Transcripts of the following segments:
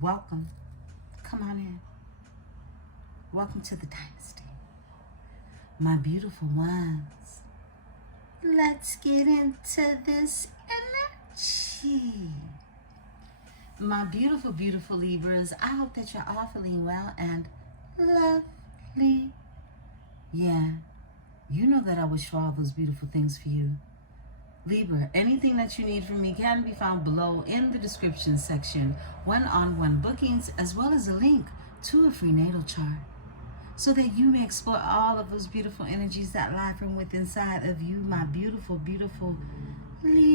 Welcome. Come on in. Welcome to the dynasty. My beautiful ones. Let's get into this energy. My beautiful, beautiful Libras, I hope that you're all feeling well and lovely. Yeah, you know that I wish for all those beautiful things for you. Libra, anything that you need from me can be found below in the description section. One-on-one bookings, as well as a link to a free natal chart, so that you may explore all of those beautiful energies that lie from within inside of you, my beautiful, beautiful Libra.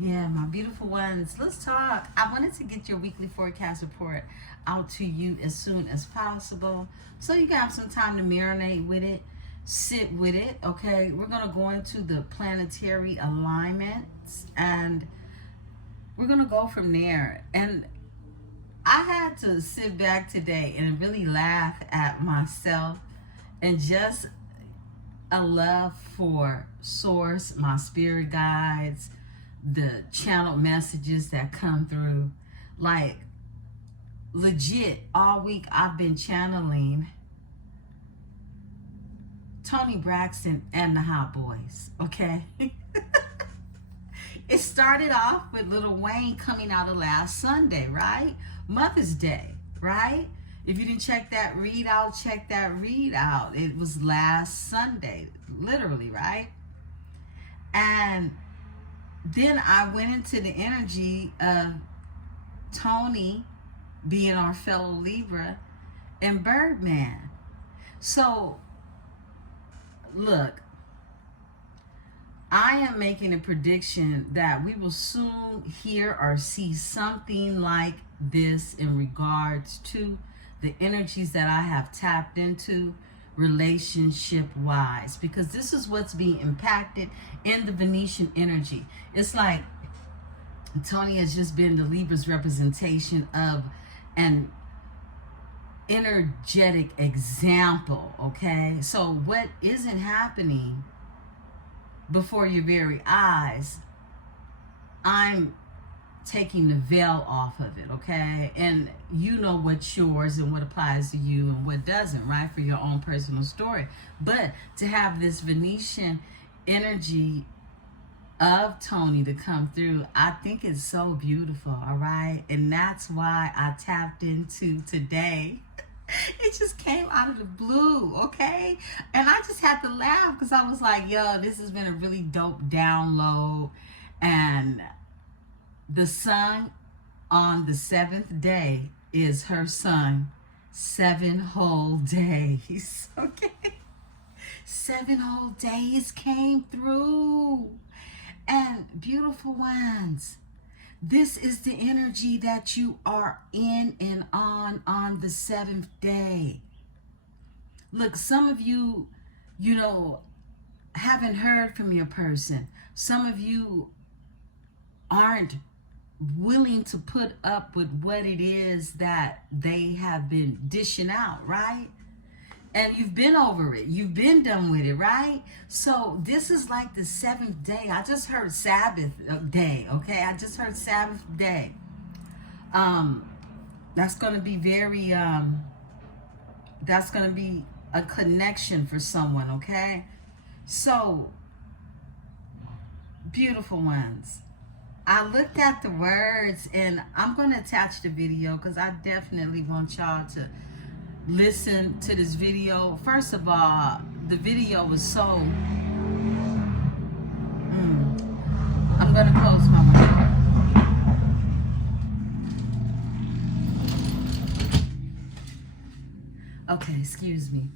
Yeah, my beautiful ones, let's talk. I wanted to get your weekly forecast report out to you as soon as possible, so you can have some time to marinate with it, sit with it, okay? We're going to go into the planetary alignments, and we're going to go from there. And I had to sit back today and really laugh at myself and just a love for source, my spirit guides, the channeled messages that come through. Like, legit, all week I've been channeling Toni Braxton and the Hot Boys, okay? It started off with Lil Wayne coming out of last Sunday, right? Mother's Day, right? If you didn't check that readout, check that readout. It was last Sunday, literally, right? And then I went into the energy of Toni being our fellow Libra and Birdman. So, look, I am making a prediction that we will soon hear or see something like this in regards to the energies that I have tapped into relationship-wise, because this is what's being impacted in the Venetian energy. It's like Toni has just been the Libra's representation of an energetic example, okay? So what isn't happening before your very eyes, I'm taking the veil off of it, okay? And you know what's yours and what applies to you and what doesn't, right? For your own personal story. But to have this Venetian energy of Toni to come through, I think it's so beautiful, all right? And that's why I tapped into today. It just came out of the blue, okay? And I just had to laugh because I was like, yo, this has been a really dope download. And the sun on the 7th day is her sun. 7 whole days, okay? 7 whole days came through. And beautiful ones, this is the energy that you are in and on the 7th day. Look, some of you, haven't heard from your person. Some of you aren't willing to put up with what it is that they have been dishing out, right? And you've been over it. You've been done with it, right? So this is like the 7th day. I just heard Sabbath day, okay? I just heard Sabbath day. That's going to be very, that's going to be a connection for someone, okay? So, beautiful ones, I looked at the words, and I'm going to attach the video because I definitely want y'all to listen to this video. First of all, the video was so I'm gonna close my window. Okay, excuse me.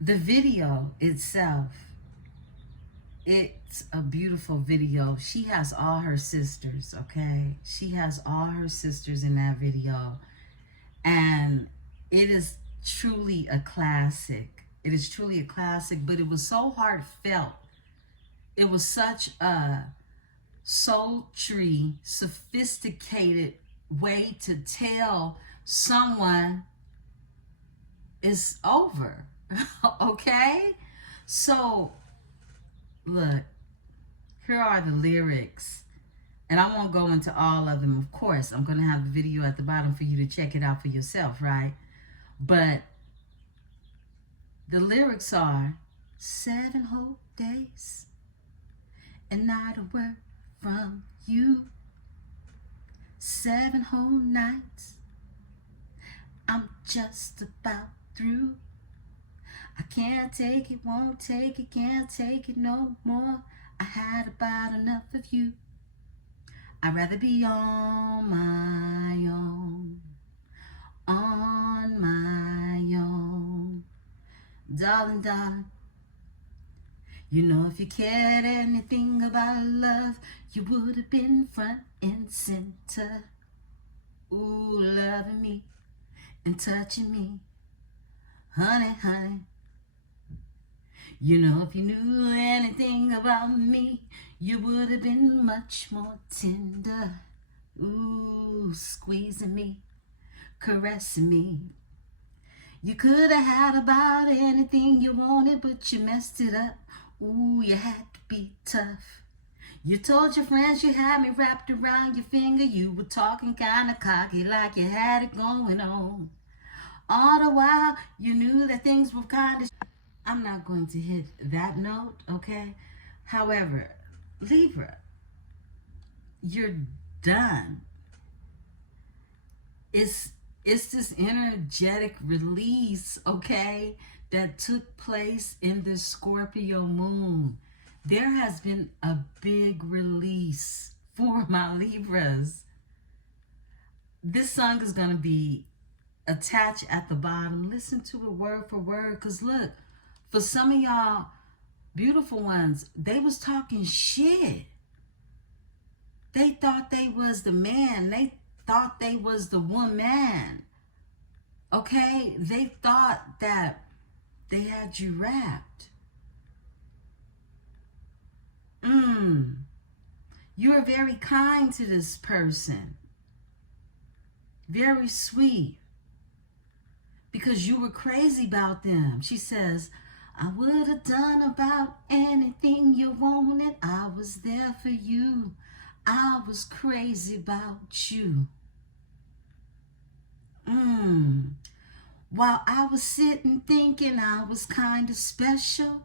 The video itself, it's a beautiful video. She has all her sisters, okay? She has all her sisters in that video. And it is truly a classic. It is truly a classic, but it was so heartfelt. It was such a sultry, sophisticated way to tell someone it's over, okay? So, look, here are the lyrics. And I won't go into all of them, of course. I'm going to have the video at the bottom for you to check it out for yourself, right? But the lyrics are 7 whole days and not a word from you. 7 whole nights, I'm just about through. I can't take it, won't take it, can't take it no more. I had about enough of you. I'd rather be on my own, on my own. Darling, darling, you know if you cared anything about love, you would have been front and center. Ooh, loving me and touching me, honey, honey. You know if you knew anything about me, you would have been much more tender. Ooh, squeezing me, caressing me. You could have had about anything you wanted, but you messed it up. Ooh, you had to be tough. You told your friends you had me wrapped around your finger. You were talking kind of cocky like you had it going on. All the while, you knew that things were kind of... I'm not going to hit that note, okay? However, Libra, you're done. It's this energetic release, okay, that took place in the Scorpio moon. There has been a big release for my Libras. This song is going to be attached at the bottom. Listen to it word for word, because look, for some of y'all beautiful ones, they was talking shit. They thought they was the man. They thought they was the woman. Okay? They thought that they had you wrapped. You're very kind to this person. Very sweet. Because you were crazy about them. She says, I would have done about anything you wanted. I was there for you. I was crazy about you. While I was sitting thinking I was kind of special,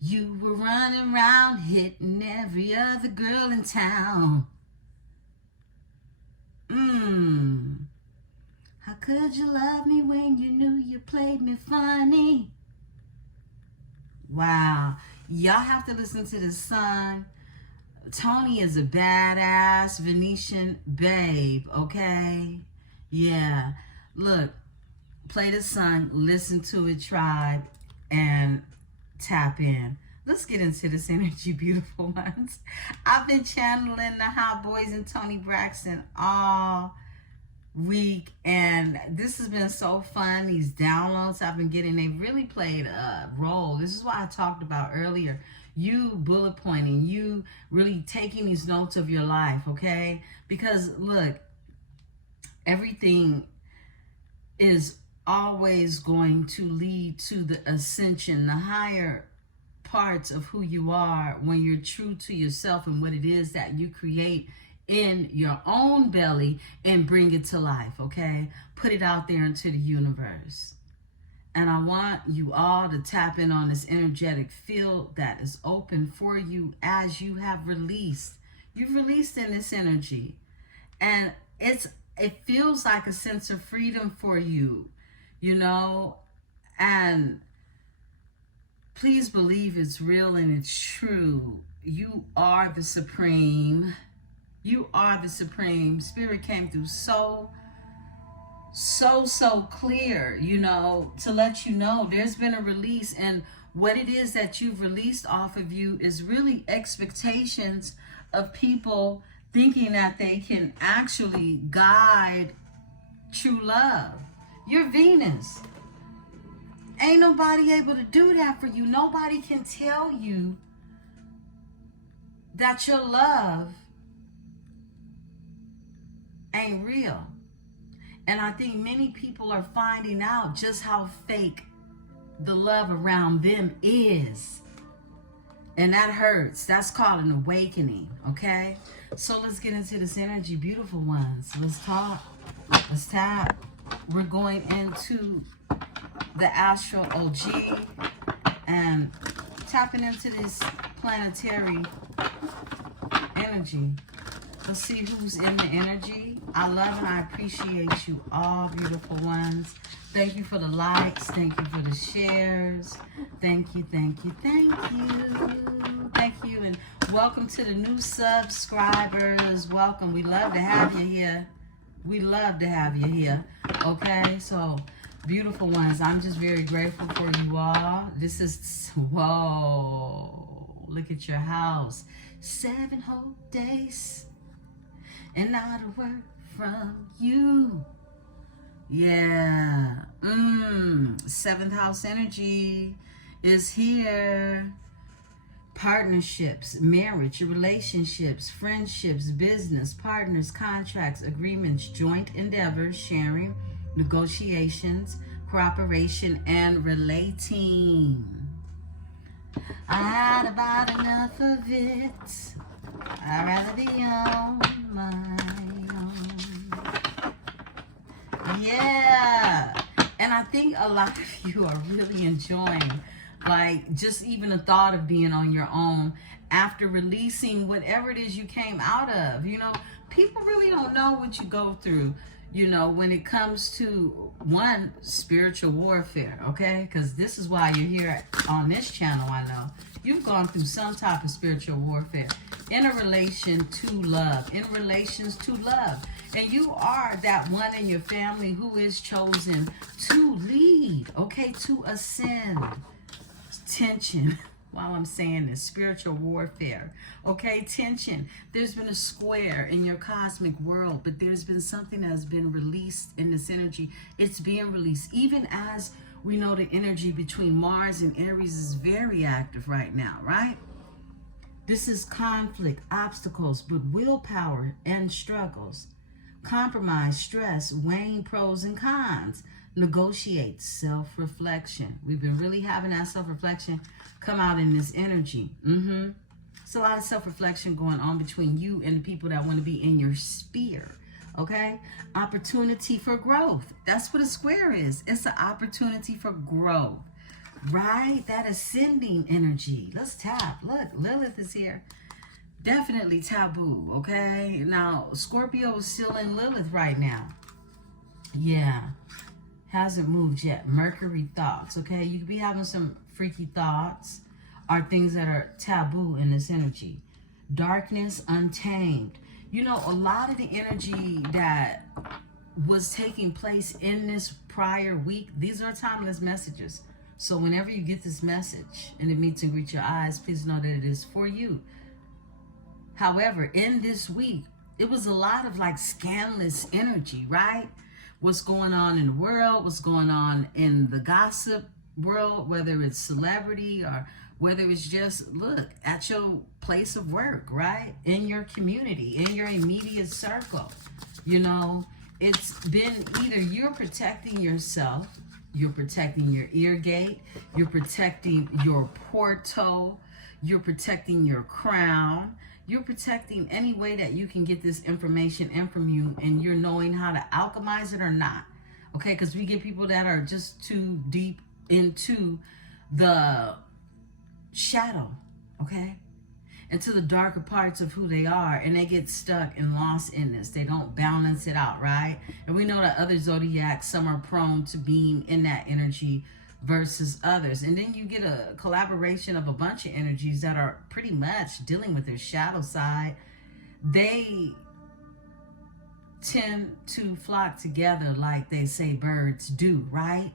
you were running around hitting every other girl in town. How could you love me when you knew you played me funny? Wow. Y'all have to listen to this song. Tony is a badass Venetian babe, okay? Yeah. Look, play the song, listen to it, tribe, and tap in. Let's get into this energy, beautiful ones. I've been channeling the Hot Boys and Tony Braxton all week, and this has been so fun. These downloads I've been getting, they really played a role. This is why I talked about earlier, you bullet pointing, you really taking these notes of your life, okay? Because look, everything is always going to lead to the ascension, the higher parts of who you are when you're true to yourself and what it is that you create in your own belly and bring it to life, okay? Put it out there into the universe. And I want you all to tap in on this energetic field that is open for you as you have released. You've released in this energy. And it feels like a sense of freedom for you, you know? And please believe it's real and it's true. You are the supreme. You are the supreme. Spirit came through so clear, you know, to let you know there's been a release, and what it is that you've released off of you is really expectations of people thinking that they can actually guide true love. You're Venus. Ain't nobody able to do that for you. Nobody can tell you that your love ain't real. And I think many people are finding out just how fake the love around them is. And that hurts. That's called an awakening, okay? So let's get into this energy, beautiful ones. Let's talk. Let's tap. We're going into the astral OG and tapping into this planetary energy. Let's see who's in the energy. I love and I appreciate you all, beautiful ones. Thank you for the likes. Thank you for the shares. Thank you, thank you, thank you. Thank you, and welcome to the new subscribers. Welcome. We love to have you here. We love to have you here. Okay, so beautiful ones, I'm just very grateful for you all. This is, whoa, look at your house. 7 whole days and not a word from you. Yeah. 7th house energy is here. Partnerships, marriage, relationships, friendships, business, partners, contracts, agreements, joint endeavors, sharing, negotiations, cooperation, and relating. I had about enough of it. I'd rather be on my own. Yeah. And I think a lot of you are really enjoying, like, just even the thought of being on your own after releasing whatever it is you came out of. You know, people really don't know what you go through, you know, when it comes to, one, spiritual warfare, okay? Because this is why you're here on this channel, I know. You've gone through some type of spiritual warfare in a relation to love, in relations to love. And you are that one in your family who is chosen to lead, okay, to ascend. Tension, while I'm saying this, spiritual warfare, okay, tension. There's been a square in your cosmic world, but there's been something that has been released in this energy. It's being released, even as we know the energy between Mars and Aries is very active right now, right? This is conflict, obstacles, but willpower and struggles. Compromise, stress, weighing pros and cons. Negotiate, self-reflection. We've been really having that self-reflection come out in this energy. It's a lot of self-reflection going on between you and the people that want to be in your sphere, okay? Opportunity for growth. That's what a square is. It's an opportunity for growth, right? That ascending energy. Let's tap. Look, Lilith is here. Definitely taboo, okay? Now, Scorpio is still in Lilith right now. Yeah. Hasn't moved yet. Mercury thoughts, okay? You could be having some freaky thoughts or things that are taboo in this energy. Darkness, untamed. You know, a lot of the energy that was taking place in this prior week, these are timeless messages. So whenever you get this message and it meets and greet your eyes, please know that it is for you. However, in this week, it was a lot of like scandalous energy, right? What's going on in the world, what's going on in the gossip world, whether it's celebrity or whether it's just, look, at your place of work, right? In your community, in your immediate circle. You know, it's been either you're protecting yourself, you're protecting your ear gate, you're protecting your portal, you're protecting your crown, you're protecting any way that you can get this information in from you, and you're knowing how to alchemize it or not. Okay, because we get people that are just too deep into the shadow, okay? Into the darker parts of who they are, and they get stuck and lost in this. They don't balance it out, right? And we know that other zodiacs, some are prone to being in that energy versus others. And then you get a collaboration of a bunch of energies that are pretty much dealing with their shadow side. They tend to flock together like they say birds do, right?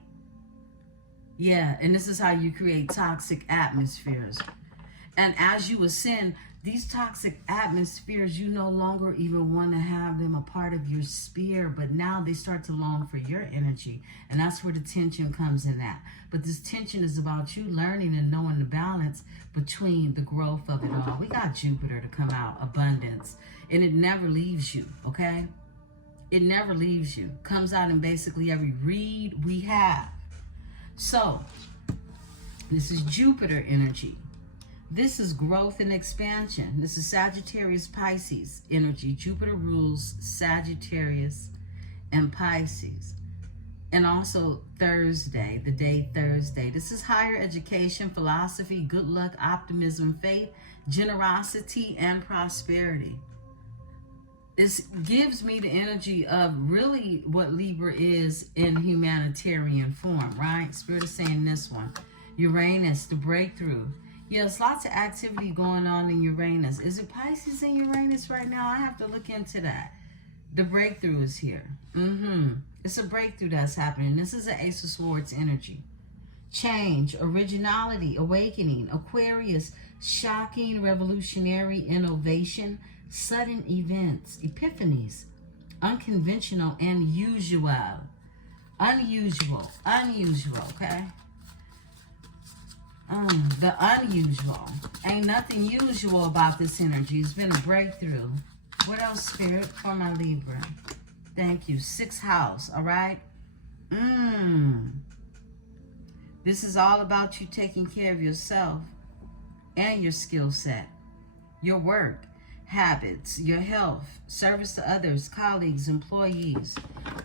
Yeah, and this is how you create toxic atmospheres. And as you ascend, these toxic atmospheres, you no longer even want to have them a part of your sphere, but now they start to long for your energy. And that's where the tension comes in at. But this tension is about you learning and knowing the balance between the growth of it all. We got Jupiter to come out, abundance, and it never leaves you, okay? It never leaves you. Comes out in basically every read we have. So, This is Jupiter energy. This is growth and expansion. This is Sagittarius Pisces energy. Jupiter rules Sagittarius and Pisces. And also Thursday, the day Thursday. This is higher education, philosophy, good luck, optimism, faith, generosity, and prosperity. This gives me the energy of really what Libra is in humanitarian form, right? Spirit is saying this one. Uranus, the breakthrough. Yes, lots of activity going on in Uranus. Is it Pisces in Uranus right now? I have to look into that. The breakthrough is here. It's a breakthrough that's happening. This is an Ace of Swords energy. Change, originality, awakening, Aquarius, shocking, revolutionary, innovation, sudden events, epiphanies, unconventional, and usual. Unusual, okay? The unusual. Ain't nothing usual about this energy. It's been a breakthrough. What else, Spirit, for my Libra? Thank you. 6th house, all right? This is all about you taking care of yourself and your skill set, your work, habits, your health, service to others, colleagues, employees,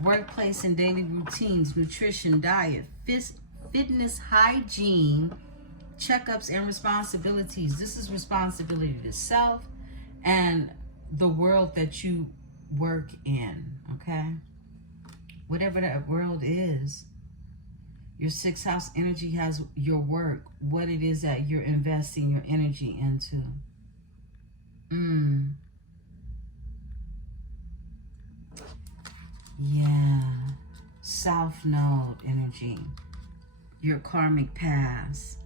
workplace and daily routines, nutrition, diet, fitness, hygiene, checkups, and responsibilities. This is responsibility to self and the world that you work in, okay? Whatever that world is, your 6th house energy has your work, what it is that you're investing your energy into. Yeah. South Node energy, your karmic past.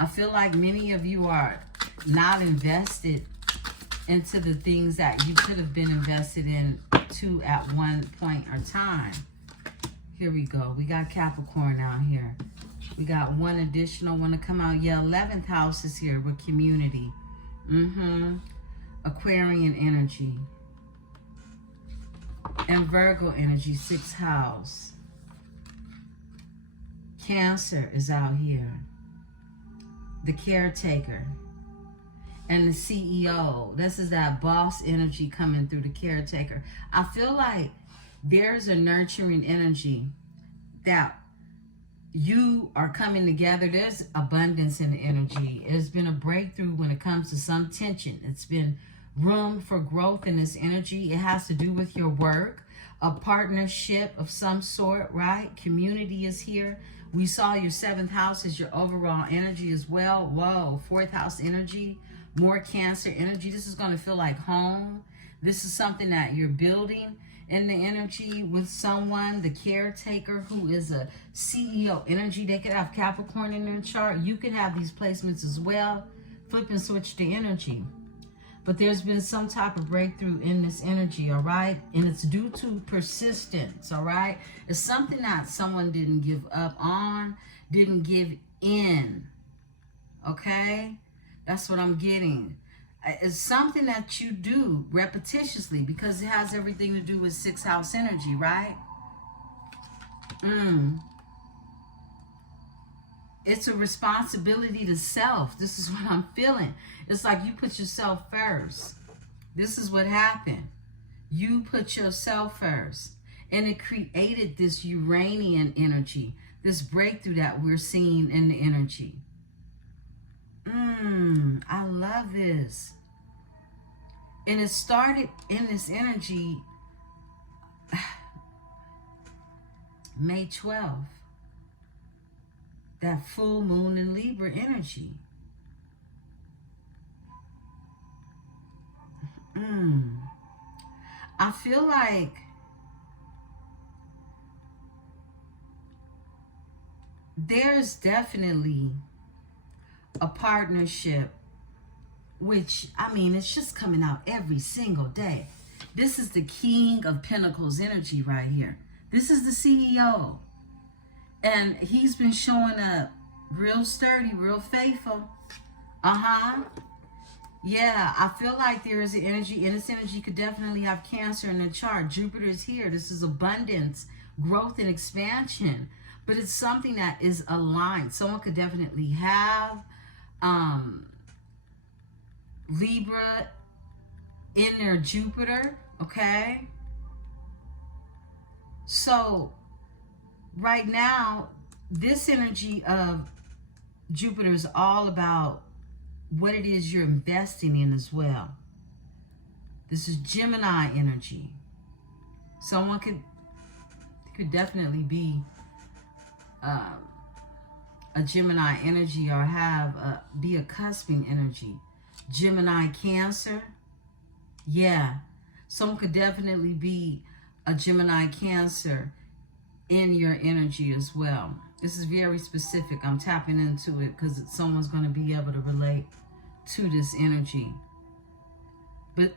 I feel like many of you are not invested into the things that you could have been invested in to at one point or time. Here we go. We got Capricorn out here. We got one additional one to come out. Yeah, 11th house is here with community. Aquarian energy. And Virgo energy, 6th house. Cancer is out here. The caretaker. And the CEO. This is that boss energy coming through the caretaker. I feel like there's a nurturing energy that you are coming together. There's abundance in the energy. It's been a breakthrough when it comes to some tension. It's been room for growth in this energy. It has to do with your work, a partnership of some sort, right? Community is here. We saw your 7th house is your overall energy as well. Whoa, 4th house energy, more Cancer energy. This is going to feel like home. This is something that you're building in the energy with someone, the caretaker who is a CEO energy. They could have Capricorn in their chart. You could have these placements as well. Flip and switch the energy. But there's been some type of breakthrough in this energy, all right? And it's due to persistence, all right? It's something that someone didn't give up on, didn't give in, okay? That's what I'm getting. It's something that you do repetitiously because it has everything to do with 6th house energy, right? It's a responsibility to self. This is what I'm feeling. It's like you put yourself first. This is what happened. You put yourself first. And it created this Uranian energy, this breakthrough that we're seeing in the energy. I love this. And it started in this energy May 12th. That full moon in Libra energy. I feel like there's definitely a partnership, which, I mean, it's just coming out every single day. This is the King of Pentacles energy right here. This is the CEO. And he's been showing up real sturdy, real faithful. Yeah, I feel like there is an energy, and this energy could definitely have Cancer in the chart. Jupiter is here. This is abundance, growth, and expansion. but it's something that is aligned. Someone could definitely have Libra in their Jupiter, okay? So right now, this energy of Jupiter is all about what it is you're investing in as well. This is Gemini energy. Someone could definitely be a Gemini energy, or have be a cusping energy. Gemini Cancer. Yeah. Someone could definitely be a Gemini Cancer in your energy as well. This is very specific. I'm tapping into it because someone's going to be able to relate to this energy. But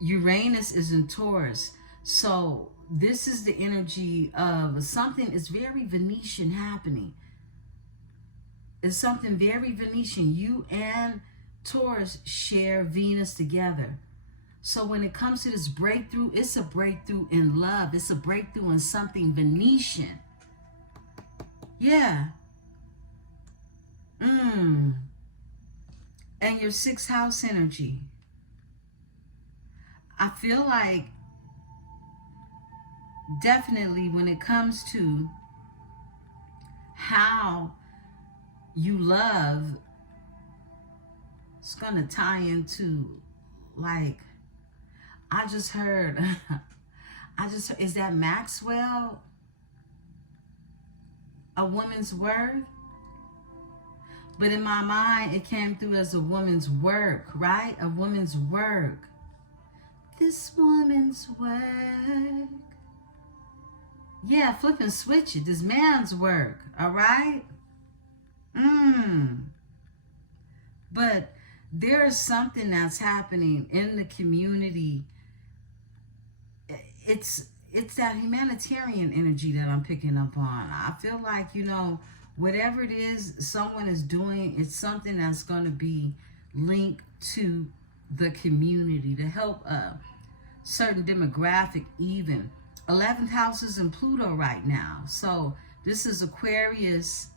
Uranus is in Taurus. So this is the energy of something is very Venetian happening. It's something very Venetian. You and Taurus share Venus together. So when it comes to this breakthrough, it's a breakthrough in love. It's a breakthrough in something Venetian. Yeah. And your 6th house energy. I feel like definitely when it comes to how you love, it's going to tie into, like, I just heard, is that Maxwell? A woman's worth? But in my mind, it came through as a woman's work, right? A woman's work. This woman's work. Yeah, flip and switch it. This man's work, all right? But there's something that's happening in the community. It's that humanitarian energy that I'm picking up on. I feel like, you know, whatever it is someone is doing, it's something that's going to be linked to the community to help a certain demographic even. 11th house is in Pluto right now. So this is Aquarius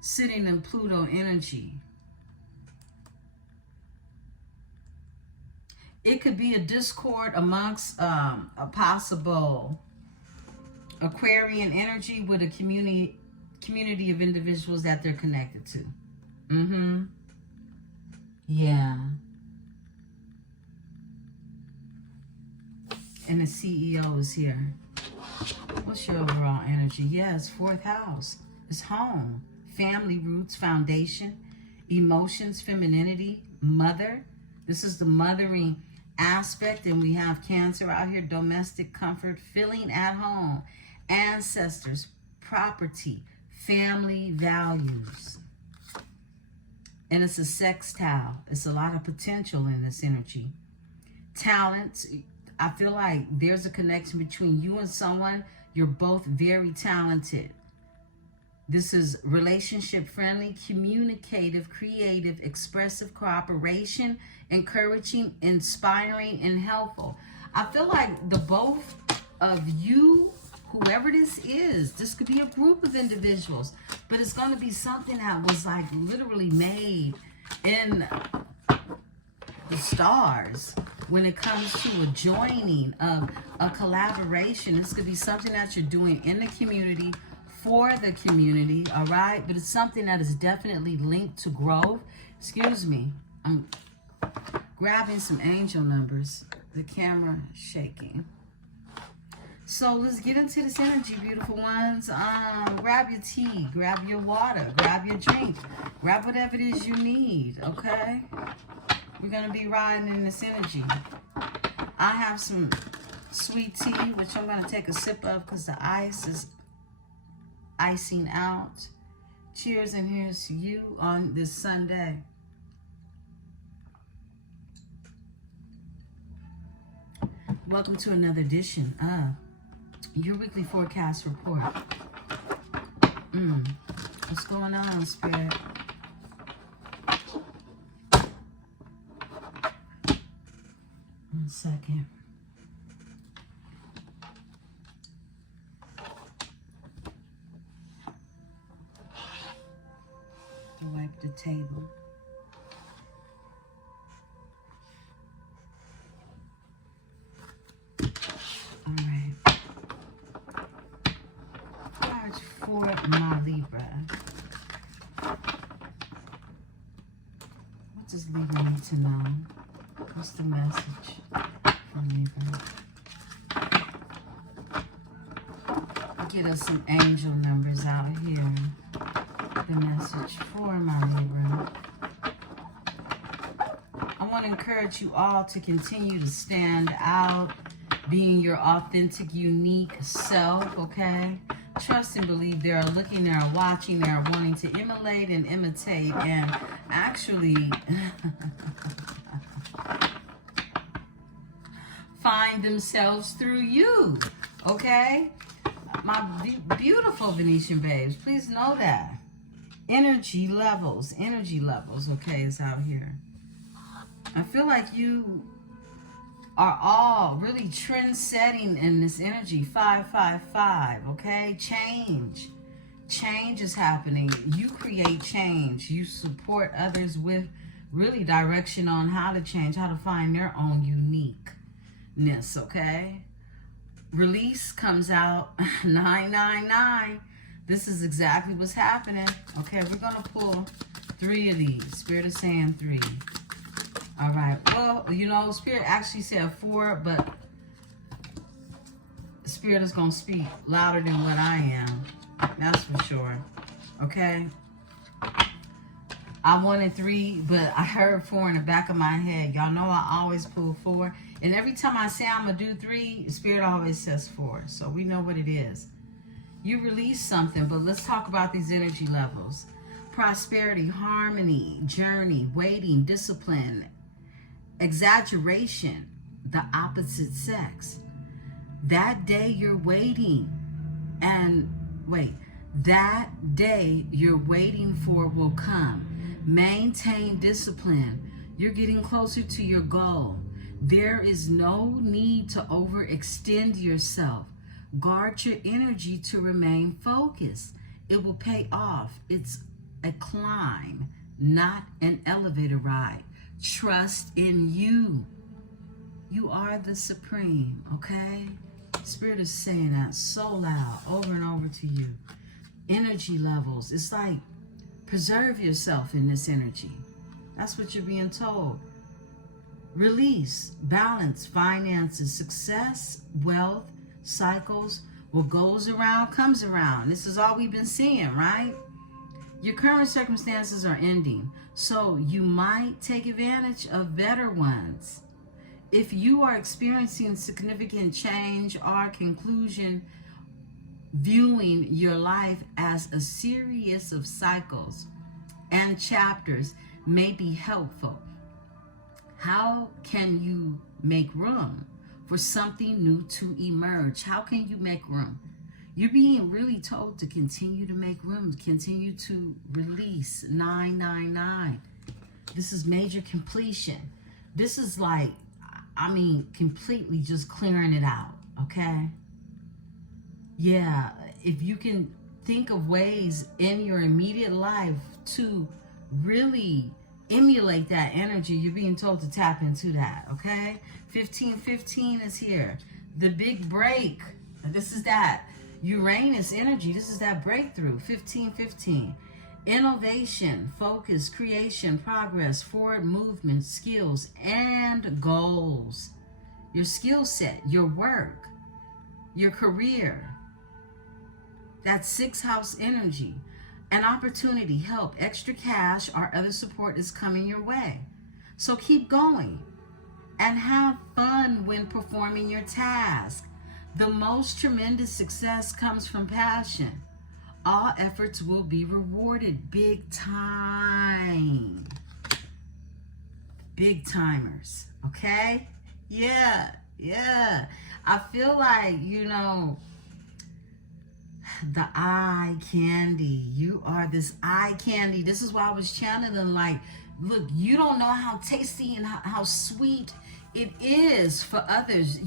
sitting in Pluto energy. It could be a discord amongst a possible Aquarian energy with a community of individuals that they're connected to. Yeah. And the CEO is here. What's your overall energy? Yes, 4th house. It's home, family roots, foundation, emotions, femininity, mother. This is the mothering aspect, and we have Cancer out here, domestic comfort, feeling at home, ancestors, property, family values. And it's a sextile. It's a lot of potential in this energy. Talents. I feel like there's a connection between you and someone. You're both very talented. This is relationship friendly, communicative, creative, expressive, cooperation, encouraging, inspiring, and helpful. I feel like the both of you, whoever this could be a group of individuals, but it's going to be something that was like literally made in the stars when it comes to a joining of a collaboration. This could be something that you're doing in the community, for the community, all right? But it's something that is definitely linked to growth. Excuse me, I'm grabbing some angel numbers. The camera shaking. So let's get into this energy, beautiful ones. Grab your tea, grab your water, grab your drink, grab whatever it is you need, okay? We're gonna be riding in this energy. I have some sweet tea, which I'm gonna take a sip of because the ice is icing out. Cheers, and here's to you on this Sunday. Welcome to another edition of your weekly forecast report. What's going on, Spirit? One second. table. All right. Cards for my Libra. What does Libra need to know? What's the message from Libra? Get us some angel numbers out here. The message for my Libra. I want to encourage you all to continue to stand out, being your authentic, unique self, okay? Trust and believe they are looking, they are watching, they are wanting to emulate and imitate and actually find themselves through you, okay? My beautiful Venetian babes, please know that. Energy levels, okay, is out here. I feel like you are all really trend-setting in this energy. 555, okay? Change is happening. You create change. You support others with really direction on how to change, how to find their own uniqueness, okay? Release comes out 999. This is exactly what's happening. Okay, we're going to pull 3 of these. Spirit is saying 3. All right. Well, you know, Spirit actually said 4, but Spirit is going to speak louder than what I am. That's for sure. Okay? I wanted 3, but I heard 4 in the back of my head. Y'all know I always pull 4. And every time I say I'm going to do 3, Spirit always says 4. So we know what it is. You release something, but let's talk about these energy levels. Prosperity, harmony, journey, waiting, discipline, exaggeration, the opposite sex. That day you're waiting, and wait, that day you're waiting for will come. Maintain discipline. You're getting closer to your goal. There is no need to overextend yourself. Guard your energy to remain focused. It will pay off. It's a climb, not an elevator ride. Trust in you. You are the supreme, okay? Spirit is saying that so loud, over and over to you. Energy levels. It's like preserve yourself in this energy. That's what you're being told. Release, balance, finances, success, wealth, cycles. What goes around comes around. This is all we've been seeing, right? Your current circumstances are ending, so you might take advantage of better ones. If you are experiencing significant change or conclusion, viewing your life as a series of cycles and chapters may be helpful. How can you make room for something new to emerge? How can you make room? You're being really told to continue to make room, continue to release. 999. This is major completion. This is like, I mean, completely just clearing it out, okay? Yeah, if you can think of ways in your immediate life to really emulate that energy, you're being told to tap into that, okay? 1515 is here. The big break. This is that Uranus energy. This is that breakthrough. 1515. Innovation, focus, creation, progress, forward movement, skills, and goals. Your skill set, your work, your career. That's 6th house energy. An opportunity, help, extra cash, or other support is coming your way. So keep going and have fun when performing your task. The most tremendous success comes from passion. All efforts will be rewarded big time. Big timers, okay? Yeah. I feel like, you know, the eye candy. You are this eye candy. This is why I was channeling, like, look, you don't know how tasty and how sweet it is for others.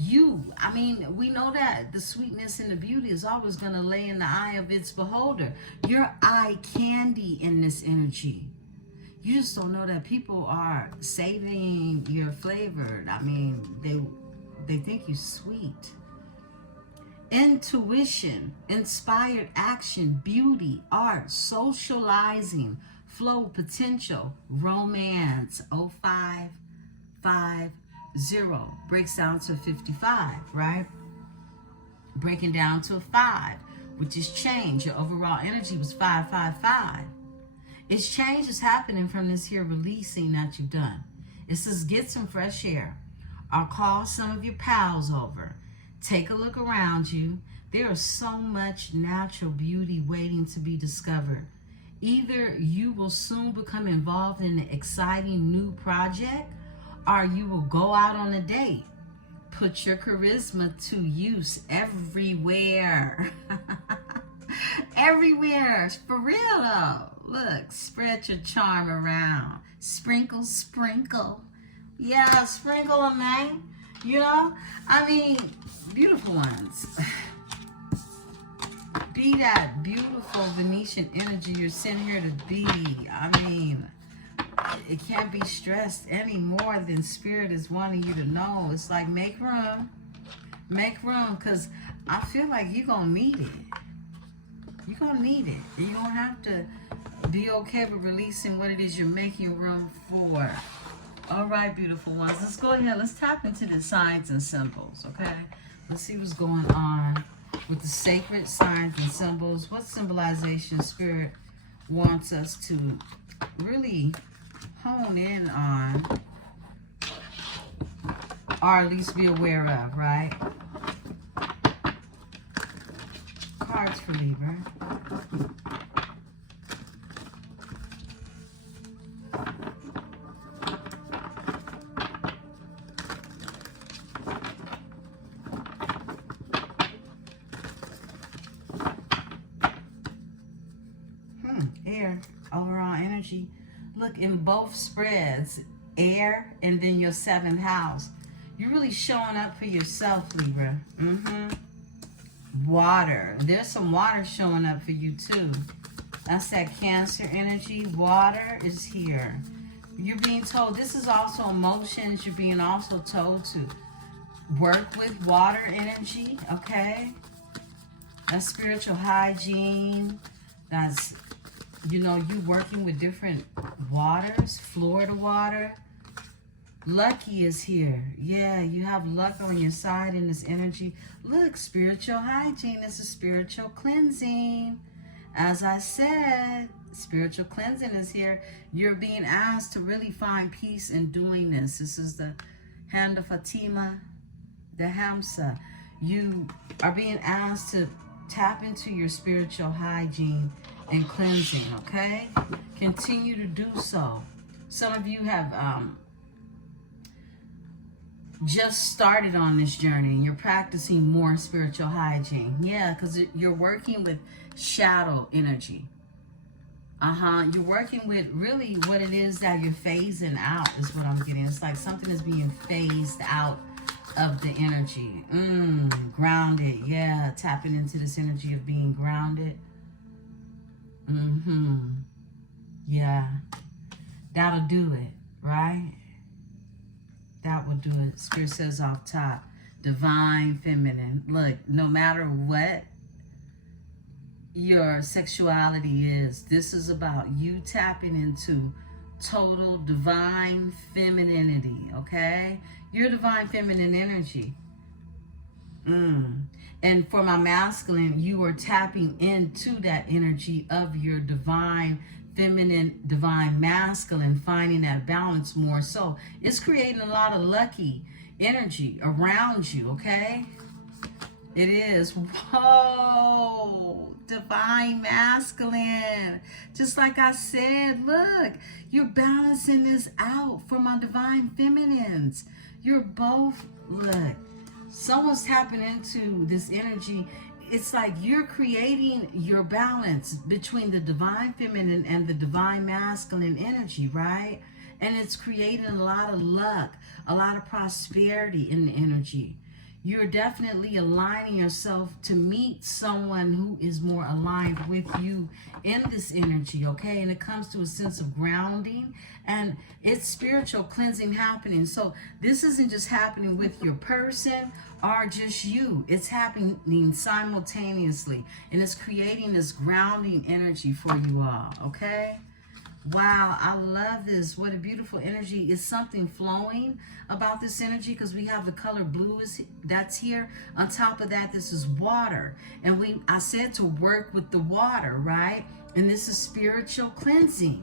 I mean, we know that the sweetness and the beauty is always going to lay in the eye of its beholder. You're eye candy in this energy. You just don't know that people are saving your flavor. I mean, they think you sweet. Intuition, inspired action, beauty, art, socializing, flow, potential, romance. 0550 breaks down to 55, right? Breaking down to a 5, which is change. Your overall energy was 555. It's change is happening from this here releasing that you've done. It says get some fresh air. I'll call some of your pals over. Take a look around you. There is so much natural beauty waiting to be discovered. Either you will soon become involved in an exciting new project, or you will go out on a date. Put your charisma to use everywhere. Everywhere. For real though. Look, spread your charm around. Sprinkle, sprinkle. Yeah, sprinkle them, man. You know? I mean, beautiful ones. Be that beautiful Venetian energy you're sent here to be. I mean, it can't be stressed any more than Spirit is wanting you to know. It's like make room, because I feel like you're going to need it. You're going to need it. You're going to have to be okay with releasing what it is you're making room for. All right, beautiful ones. Let's go ahead. Let's tap into the signs and symbols, okay? Let's see what's going on with the sacred signs and symbols. What symbolization Spirit wants us to really hone in on, or at least be aware of, right? Cards for Libra. Air, overall energy. Look, in both spreads, air and then your 7th house. You're really showing up for yourself, Libra. Water. There's some water showing up for you too. That's that Cancer energy. Water is here. You're being told, this is also emotions. You're being also told to work with water energy, okay? That's spiritual hygiene. That's, you know, you working with different waters, Florida water. Lucky is here. Yeah, you have luck on your side in this energy. Look, spiritual hygiene is a spiritual cleansing. As I said, spiritual cleansing is here. You're being asked to really find peace in doing this. This is the hand of Fatima, the Hamsa. You are being asked to tap into your spiritual hygiene and cleansing, okay? Continue to do so. Some of you have just started on this journey and you're practicing more spiritual hygiene. Yeah, because you're working with shadow energy. You're working with really what it is that you're phasing out is what I'm getting. It's like something is being phased out of the energy. Grounded. Yeah, tapping into this energy of being grounded. Yeah, that'll do it, right? That will do it. Spirit says off top, divine feminine. Look, no matter what your sexuality is, this is about you tapping into total divine femininity, okay? Your divine feminine energy. And for my masculine, you are tapping into that energy of your divine feminine, divine masculine, finding that balance more. So it's creating a lot of lucky energy around you, okay? It is. Whoa, divine masculine. Just like I said, look, you're balancing this out for my divine feminines. You're both, look, someone's tapping into this energy. It's like you're creating your balance between the divine feminine and the divine masculine energy, right? And it's creating a lot of luck, a lot of prosperity in the energy. You're definitely aligning yourself to meet someone who is more aligned with you in this energy, okay? And it comes to a sense of grounding, and it's spiritual cleansing happening. So this isn't just happening with your person or just you. It's happening simultaneously, and it's creating this grounding energy for you all, okay? Wow, I love this. What a beautiful energy. Is something flowing about this energy, because we have the color blue that's here. On top of that, this is water. And I said to work with the water, right? And this is spiritual cleansing.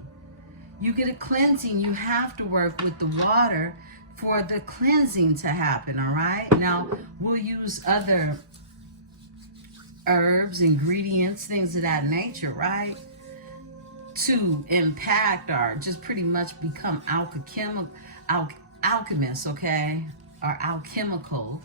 You get a cleansing, you have to work with the water for the cleansing to happen, all right? Now, we'll use other herbs, ingredients, things of that nature, right? To impact or just pretty much become alchemists, okay? Or alchemical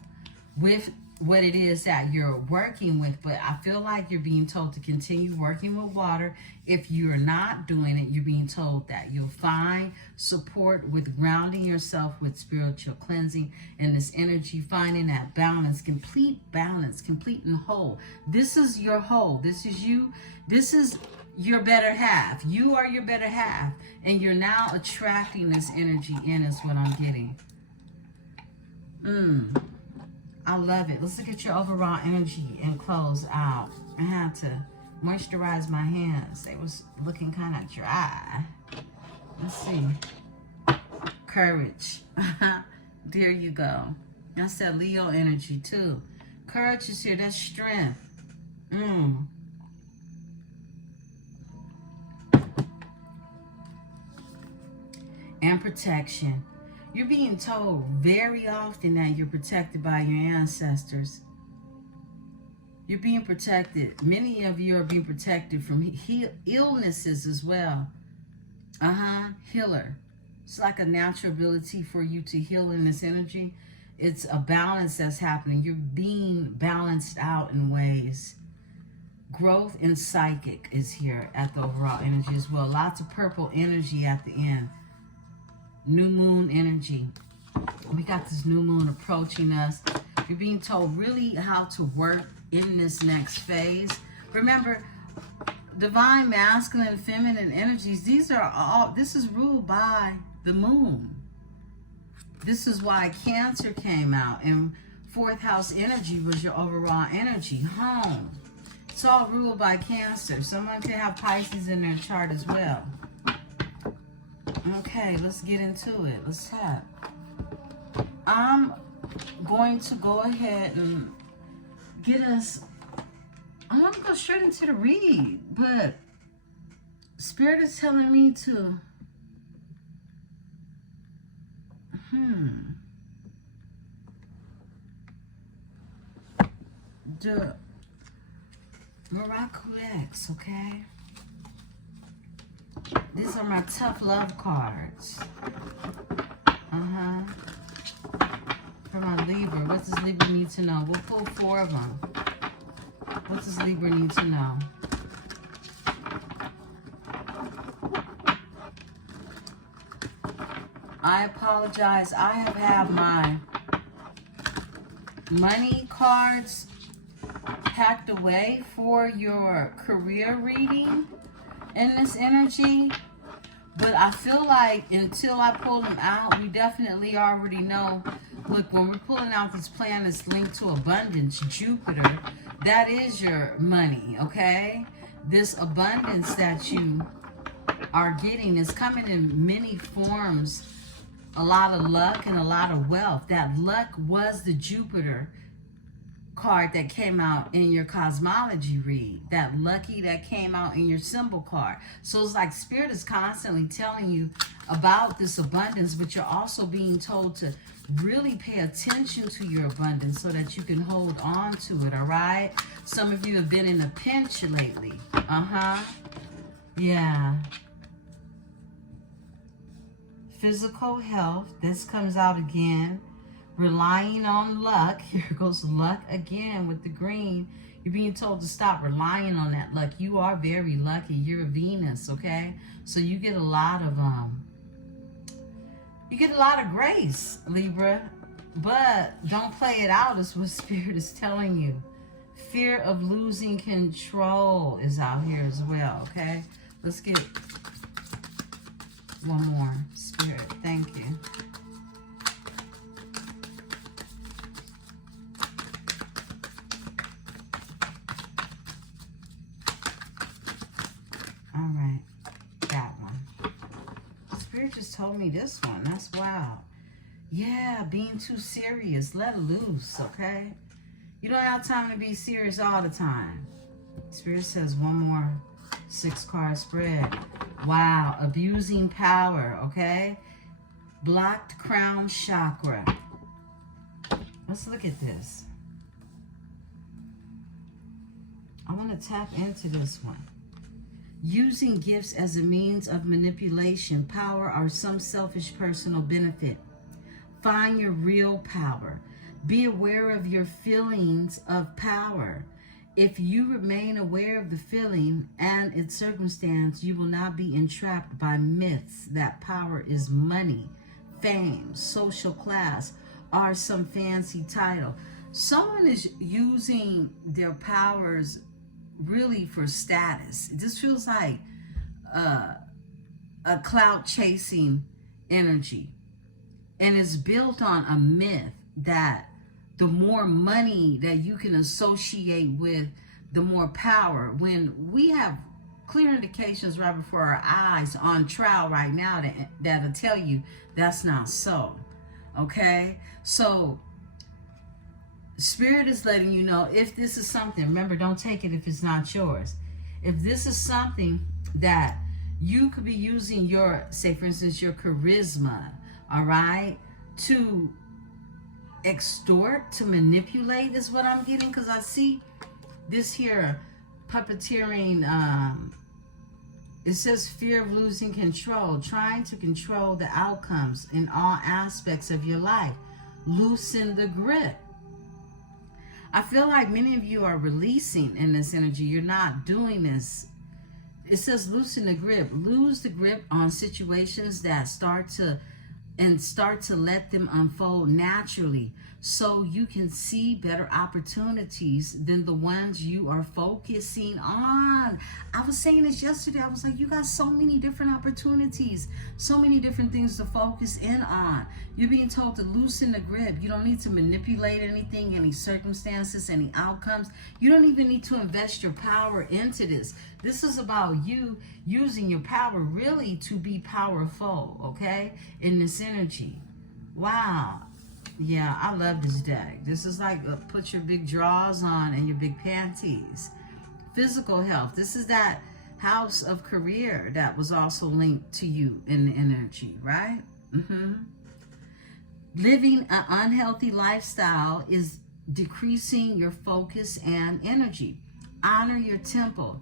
with what it is that you're working with. But I feel like you're being told to continue working with water. If you're not doing it, you're being told that you'll find support with grounding yourself with spiritual cleansing and this energy, finding that balance, complete and whole. This is your whole. This is you. This is your better half. You are your better half, and you're now attracting this energy in, is what I'm getting. I love it. Let's look at your overall energy and close out. I had to moisturize my hands. They was looking kind of dry. Let's see. Courage. There you go. That's that Leo energy too. Courage is here. That's strength. And protection. You're being told very often that you're protected by your ancestors. You're being protected. Many of you are being protected from illnesses as well. Healer. It's like a natural ability for you to heal in this energy. It's a balance that's happening. You're being balanced out in ways. Growth and psychic is here at the overall energy as well. Lots of purple energy at the end. New moon energy. We got this new moon approaching us. You're being told really how to work in this next phase. Remember, divine masculine and feminine energies, this is ruled by the moon. This is why Cancer came out, and fourth house energy was your overall energy, home. It's all ruled by Cancer. Someone could have Pisces in their chart as well. Okay, let's get into it. Let's tap. I'm going to go ahead and get us. I want to go straight into the read, but Spirit is telling me to. The Miraculous, okay? These are my tough love cards. For my Libra. What does Libra need to know? We'll pull 4 of them. What does Libra need to know? I apologize. I have had my money cards packed away for your career reading in this energy, but I feel like until I pull them out, we definitely already know. Look, when we're pulling out this planets linked to abundance, Jupiter, that is your money, okay? This abundance that you are getting is coming in many forms. A lot of luck and a lot of wealth. That luck was the Jupiter card that came out in your cosmology read, that lucky that came out in your symbol card. So it's like Spirit is constantly telling you about this abundance, but you're also being told to really pay attention to your abundance so that you can hold on to it, all right? Some of you have been in a pinch lately. Yeah. Physical health, this comes out again. Relying on luck. Here goes luck again with the green. You're being told to stop relying on that luck. You are very lucky. You're a Venus, okay? So you get a lot of grace, Libra. But don't play it out is what Spirit is telling you. Fear of losing control is out here as well, okay? Let's get one more. Spirit, thank you. All right, that one. Spirit just told me this one. That's wild. Yeah, being too serious. Let loose, okay? You don't have time to be serious all the time. Spirit says one more 6-card spread. Wow, abusing power, okay? Blocked crown chakra. Let's look at this. I want to tap into this one. Using gifts as a means of manipulation, power, or some selfish personal benefit. Find your real power. Be aware of your feelings of power. If you remain aware of the feeling and its circumstance, you will not be entrapped by myths that power is money, fame, social class, or some fancy title. Someone is using their powers really for status. This feels like a clout chasing energy. And it's built on a myth that the more money that you can associate with, the more power. When we have clear indications right before our eyes on trial right now that'll tell you that's not so. Okay? So Spirit is letting you know, if this is something, remember, don't take it if it's not yours. If this is something that you could be using your, say for instance, your charisma, all right, to extort, to manipulate is what I'm getting, because I see this here puppeteering. It says fear of losing control, trying to control the outcomes in all aspects of your life. Loosen the grip. I feel like many of you are releasing in this energy. You're not doing this. It says loosen the grip. Lose the grip on situations that start to let them unfold naturally, so you can see better opportunities than the ones you are focusing on. I was saying this yesterday. I was like, you got so many different opportunities, so many different things to focus in on. You're being told to loosen the grip. You don't need to manipulate anything, any circumstances, any outcomes. You don't even need to invest your power into this. This is about you using your power really to be powerful, okay, in this energy. Wow. Yeah, I love this deck. This is like put your big drawers on and your big panties. Physical health. This is that house of career that was also linked to you in the energy, right? Living an unhealthy lifestyle is decreasing your focus and energy. Honor your temple.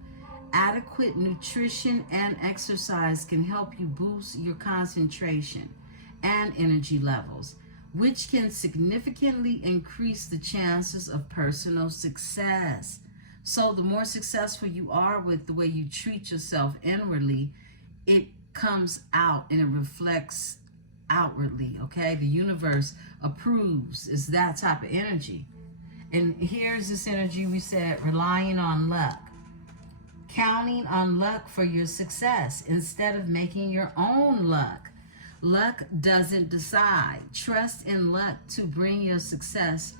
Adequate nutrition and exercise can help you boost your concentration and energy levels, which can significantly increase the chances of personal success. So the more successful you are with the way you treat yourself inwardly, it comes out and it reflects outwardly, okay? The universe approves. It's that type of energy. And here's this energy we said, relying on luck. Counting on luck for your success instead of making your own luck. Luck doesn't decide. Trust in luck to bring your success.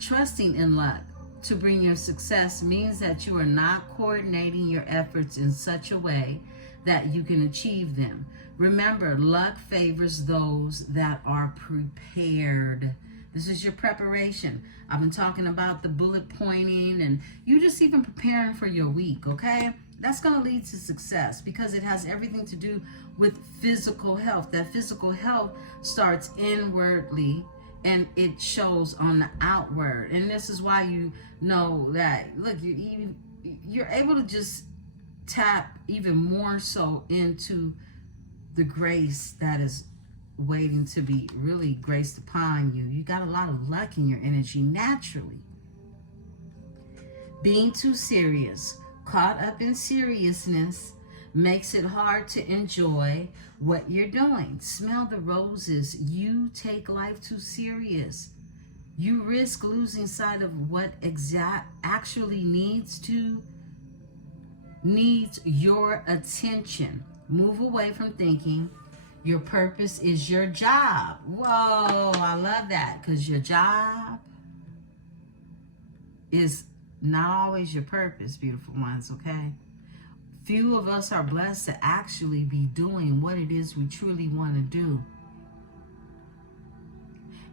Trusting in luck to bring your success means that you are not coordinating your efforts in such a way that you can achieve them. Remember, luck favors those that are prepared. This is your preparation. I've been talking about the bullet pointing and you just even preparing for your week, okay? That's going to lead to success because it has everything to do with physical health. That physical health starts inwardly and it shows on the outward. And this is why you know that, look, you're able to just tap even more so into the grace that is waiting to be really graced upon you. You got a lot of luck in your energy naturally. Being too serious, caught up in seriousness, makes it hard to enjoy what you're doing. Smell the roses. You take life too serious. You risk losing sight of what actually needs your attention. Move away from thinking your purpose is your job. Whoa, I love that, because your job is not always your purpose, beautiful ones, okay? Few of us are blessed to actually be doing what it is we truly want to do.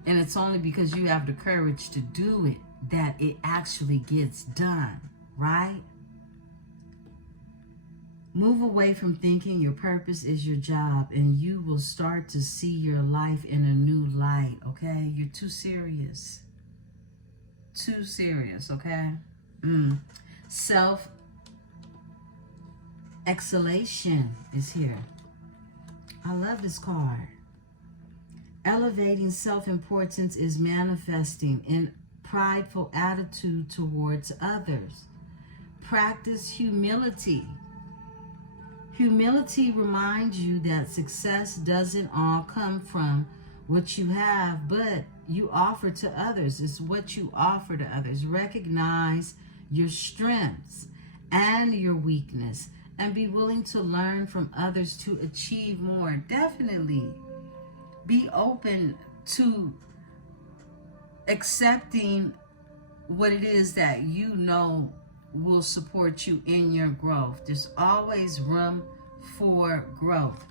And it's only because you have the courage to do it that it actually gets done, right? Move away from thinking your purpose is your job, and you will start to see your life in a new light, okay? You're too serious. Too serious, okay? Self-exhalation is here. I love this card. Elevating self-importance is manifesting in prideful attitude towards others. Practice humility. Humility reminds you that success doesn't all come from what you have, but you offer to others. It's what you offer to others. Recognize your strengths and your weakness, and be willing to learn from others to achieve more. Definitely be open to accepting what it is that you know will support you in your growth. There's always room for growth.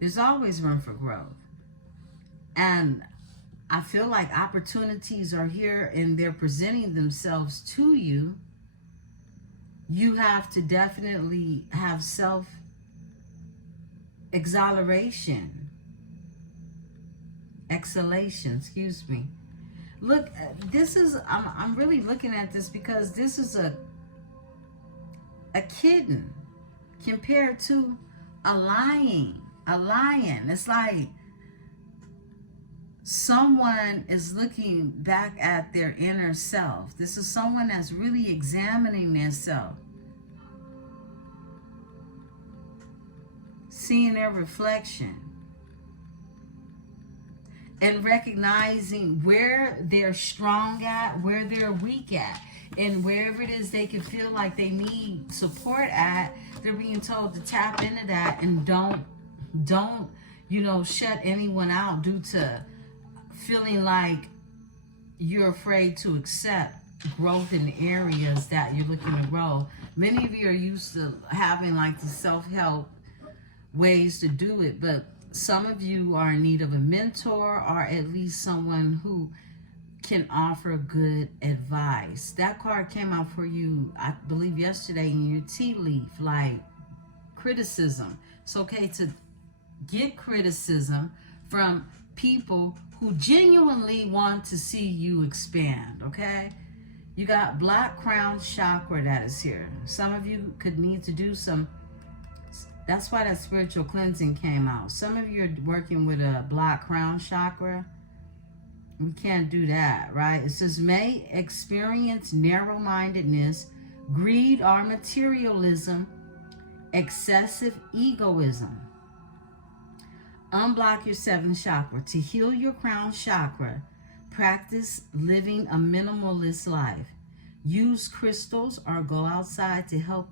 There's always room for growth. And I feel like opportunities are here and they're presenting themselves to you. You have to definitely have exhalation, excuse me. Look, this is, I'm really looking at this because this is a kitten compared to a lion. It's like someone is looking back at their inner self. This is someone that's really examining their self, seeing their reflection, and recognizing where they're strong at, where they're weak at, and wherever it is they can feel like they need support at, they're being told to tap into that, and don't shut anyone out due to feeling like you're afraid to accept growth in areas that you're looking to grow. Many of you are used to having like the self-help ways to do it, but some of you are in need of a mentor, or at least someone who can offer good advice. That card came out for you, I believe, yesterday in your tea leaf, like criticism. It's okay to get criticism from people who genuinely want to see you expand, okay? You got black crown chakra that is here. Some of you could need to do some. That's why that spiritual cleansing came out. Some of you are working with a black crown chakra. We can't do that, right? It says, may experience narrow-mindedness, greed or materialism, excessive egoism. Unblock your seventh chakra. To heal your crown chakra, practice living a minimalist life. Use crystals or go outside to help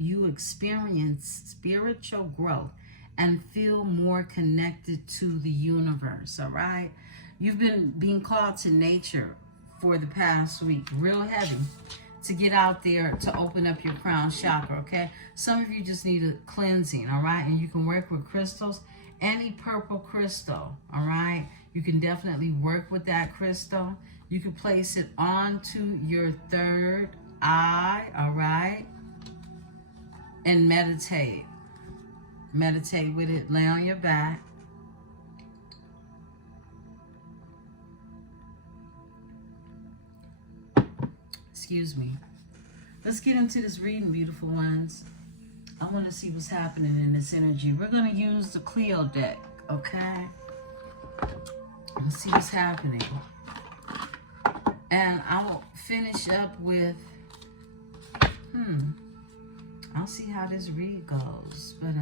you experience spiritual growth and feel more connected to the universe, all right? You've been being called to nature for the past week, real heavy, to get out there to open up your crown chakra, okay? Some of you just need a cleansing, all right? And you can work with crystals, any purple crystal, all right? You can definitely work with that crystal. You can place it onto your third eye, all right? And meditate. Meditate with it. Lay on your back. Excuse me. Let's get into this reading, beautiful ones. I want to see what's happening in this energy. We're going to use the Cleo deck, okay? Let's see what's happening. And I will finish up with, I'll see how this read goes. But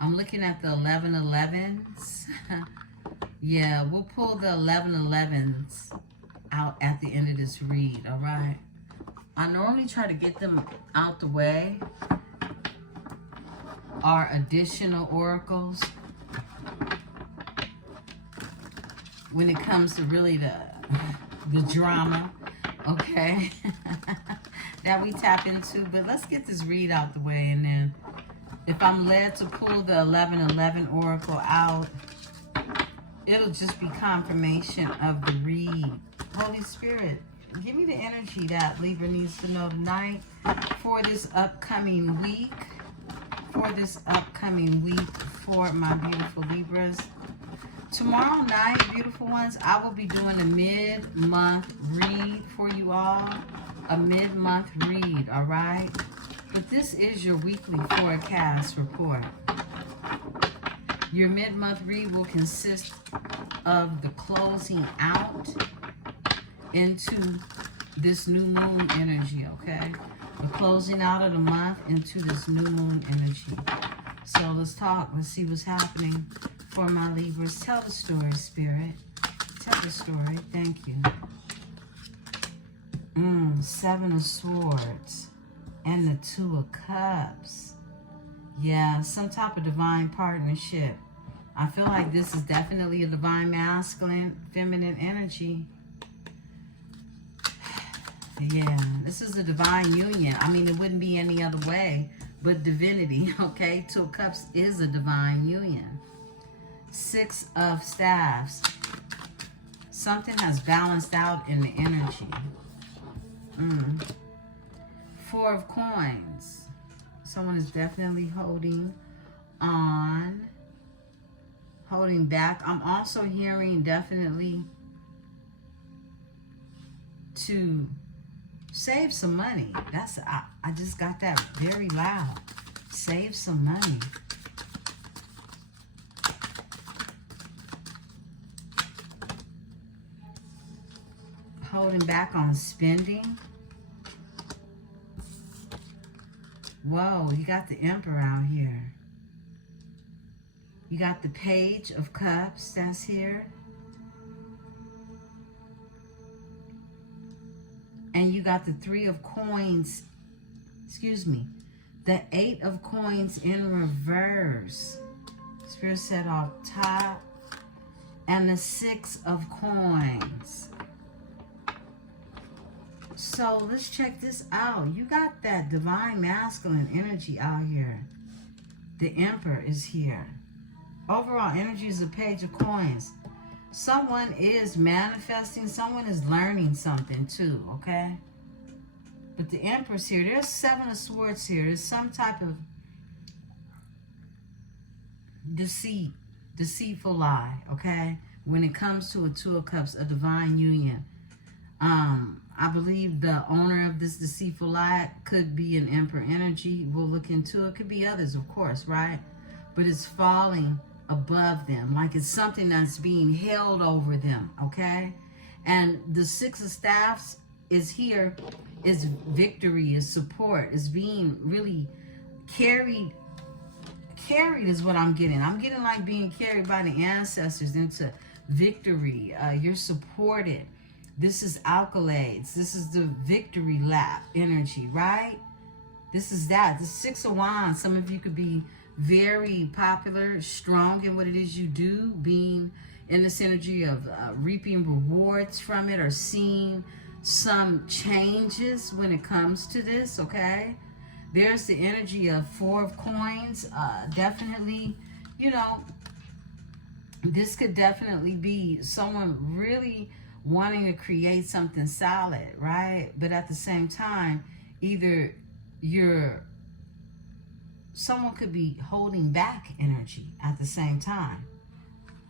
I'm looking at the 1111s. Yeah, we'll pull the 1111s out at the end of this read, all right? I normally try to get them out the way. Our additional oracles, when it comes to really the drama, okay, that we tap into. But let's get this read out the way, and then if I'm led to pull the 1111 oracle out, it'll just be confirmation of the read. Holy Spirit, give me the energy that Libra needs to know tonight for this upcoming week. For my beautiful Libras. Tomorrow night, beautiful ones, I will be doing a mid-month read for you all. A mid-month read, all right? But this is your weekly forecast report. Your mid-month read will consist of the closing out into this new moon energy, okay? The closing out of the month into this new moon energy. So let's talk. Let's see what's happening for my Libras. Tell the story, Spirit. Tell the story. Thank you. 7 of Swords and the 2 of Cups. Yeah, some type of divine partnership. I feel like this is definitely a divine masculine, feminine energy. Yeah, this is a divine union. I mean, it wouldn't be any other way but divinity, okay? 2 of Cups is a divine union. 6 of Staffs. Something has balanced out in the energy. 4 of Coins. Someone is definitely holding on, holding back. I'm also hearing definitely to save some money. That's I just got that very loud. Save some money. Holding back on spending. Whoa, you got the Emperor out here. You got the Page of Cups that's here. And you got the 3 of Coins, excuse me, the 8 of Coins in reverse. Spirit said off top. And the 6 of Coins. So let's check this out. You got that divine masculine energy out here. The Emperor is here. Overall energy is a Page of Coins. Someone is manifesting. Someone is learning something too, okay? But the Empress here. There's 7 of Swords here. There's some type of deceit, deceitful lie, okay? When it comes to a 2 of Cups, a divine union. I believe the owner of this deceitful lie could be an Emperor energy. We'll look into it. Could be others, of course, right? But it's falling above them, like it's something that's being held over them, okay? And the 6 of Staffs is here, is victory, is support, is being really carried is what I'm getting. I'm getting like being carried by the ancestors into victory. You're supported. This is accolades. This is the victory lap energy, right? This is that. The 6 of Wands. Some of you could be very popular, strong in what it is you do, being in this energy of reaping rewards from it or seeing some changes when it comes to this, okay? There's the energy of 4 of Coins. Definitely, you know, this could definitely be someone really wanting to create something solid, right? But at the same time, either someone could be holding back energy at the same time,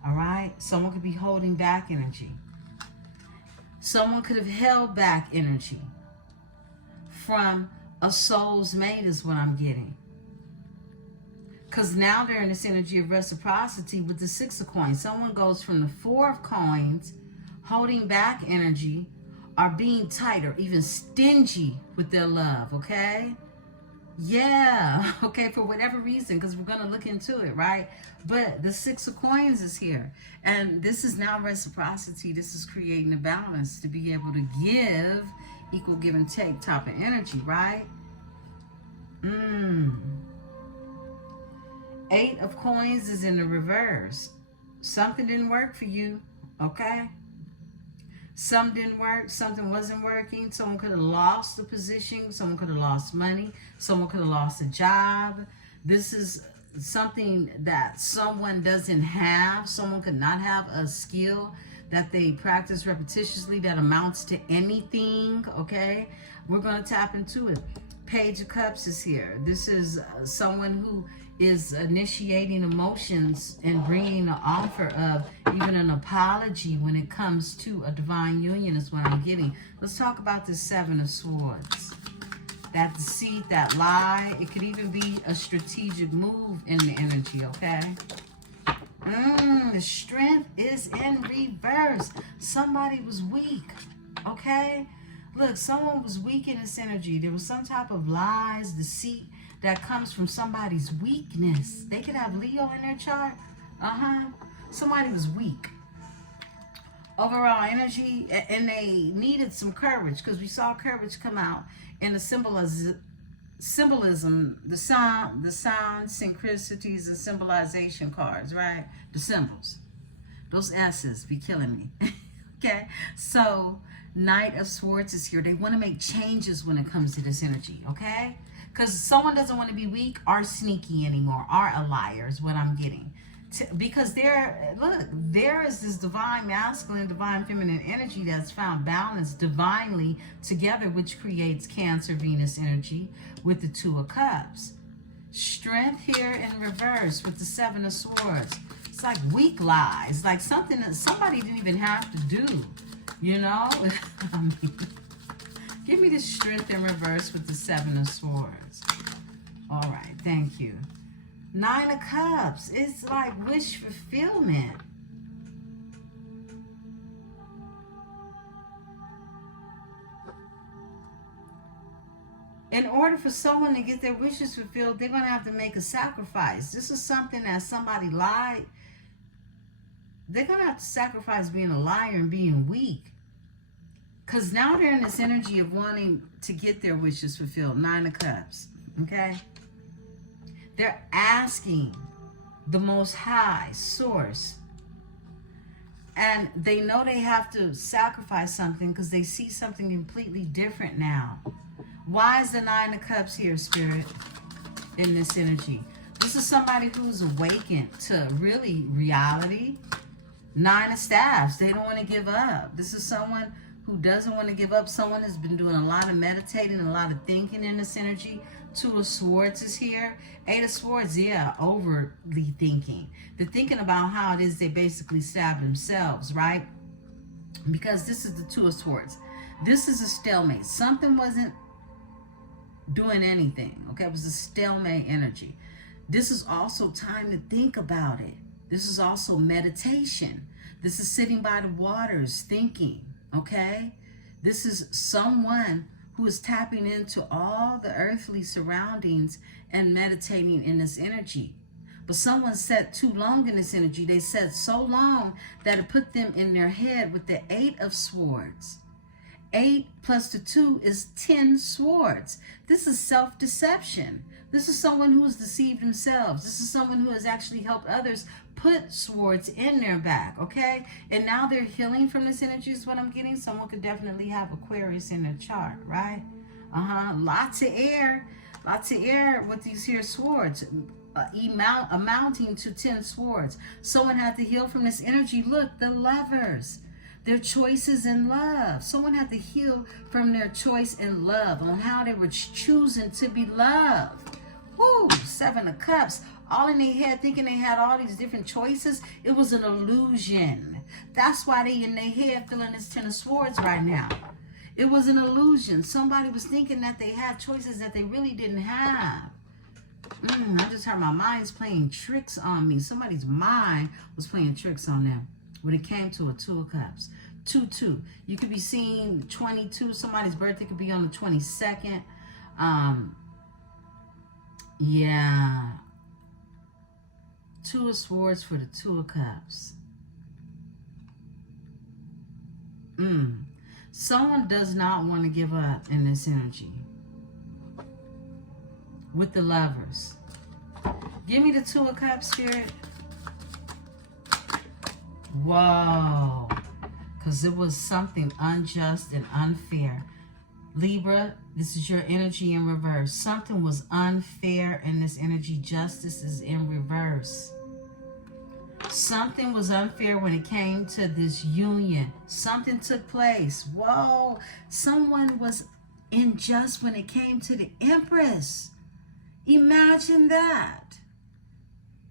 all right? Someone could be holding back energy. Someone could have held back energy from a soul's mate is what I'm getting. Because now they're in this energy of reciprocity with the 6 of Coins. Someone goes from the 4 of Coins, holding back energy, or being tight or even stingy with their love, okay? Yeah, okay, for whatever reason, because we're going to look into it, right? But the Six of Coins is here. And this is now reciprocity. This is creating a balance to be able to give, equal give and take type of energy, right? Eight of Coins is in the reverse. Something didn't work for you, okay? Some didn't work, something wasn't working. Someone could have lost the position, someone could have lost money, someone could have lost a job. This is something that someone doesn't have. Someone could not have a skill that they practice repetitiously that amounts to anything, okay? We're going to tap into it. Page of Cups is here. This is someone who is initiating emotions and bringing an offer of even an apology when it comes to a divine union is what I'm getting. Let's talk about the Seven of Swords. That deceit, that lie, it could even be a strategic move in the energy, okay? The strength is in reverse. Somebody was weak, okay? Look, someone was weak in this energy. There was some type of lies, deceit that comes from somebody's weakness. They could have Leo in their chart. Somebody was weak. Overall energy, and they needed some courage because we saw courage come out in the symbolism, the sound, synchronicities, and symbolization cards, right? The symbols. Those S's be killing me. Okay, so Knight of Swords is here. They want to make changes when it comes to this energy, okay? Because someone doesn't want to be weak or sneaky anymore, or a liar is what I'm getting. Because there is this divine masculine, divine feminine energy that's found balanced divinely together, which creates Cancer, Venus energy with the Two of Cups. Strength here in reverse with the Seven of Swords. It's like weak lies, like something that somebody didn't even have to do, you know? I mean, give me the strength in reverse with the Seven of Swords. All right, thank you. Nine of Cups. It's like wish fulfillment. In order for someone to get their wishes fulfilled, they're going to have to make a sacrifice. This is something that somebody lied. They're going to have to sacrifice being a liar and being weak. Because now they're in this energy of wanting to get their wishes fulfilled. Nine of Cups. Okay? They're asking the Most High Source. And they know they have to sacrifice something because they see something completely different now. Why is the Nine of Cups here, Spirit, in this energy? This is somebody who's awakened to really reality. Nine of Staffs. They don't want to give up. This is someone who doesn't want to give up. Someone has been doing a lot of meditating, a lot of thinking in this energy. Two of Swords is here. Eight of Swords, yeah, overly thinking. They're thinking about how it is they basically stab themselves, right? Because this is the Two of Swords. This is a stalemate. Something wasn't doing anything, okay? It was a stalemate energy. This is also time to think about it. This is also meditation. This is sitting by the waters thinking, okay? This is someone who is tapping into all the earthly surroundings and meditating in this energy. But someone sat too long in this energy. They sat so long that it put them in their head with the Eight of Swords. 8 plus the 2 is 10 swords. This is self-deception. This is someone who has deceived themselves. This is someone who has actually helped others put swords in their back, okay? And now they're healing from this energy is what I'm getting. Someone could definitely have Aquarius in their chart, right? Lots of air with these here swords. Amounting to 10 swords. Someone had to heal from this energy. Look, the Lovers. Their choices in love. Someone had to heal from their choice in love on how they were choosing to be loved. Woo, Seven of Cups. All in their head thinking they had all these different choices. It was an illusion. That's why they in their head feeling this Ten of Swords right now. It was an illusion. Somebody was thinking that they had choices that they really didn't have. I just heard my mind's playing tricks on me. Somebody's mind was playing tricks on them. When it came to a Two of Cups. 2-2. You could be seeing 22. Somebody's birthday could be on the 22nd. Yeah. Two of Swords for the Two of Cups. Someone does not want to give up in this energy. With the Lovers. Give me the Two of Cups, Spirit. Whoa. Because it was something unjust and unfair. Libra, this is your energy in reverse. Something was unfair in this energy. Justice is in reverse. Something was unfair when it came to this union. Something took place. Whoa. Someone was unjust when it came to the Empress. Imagine that.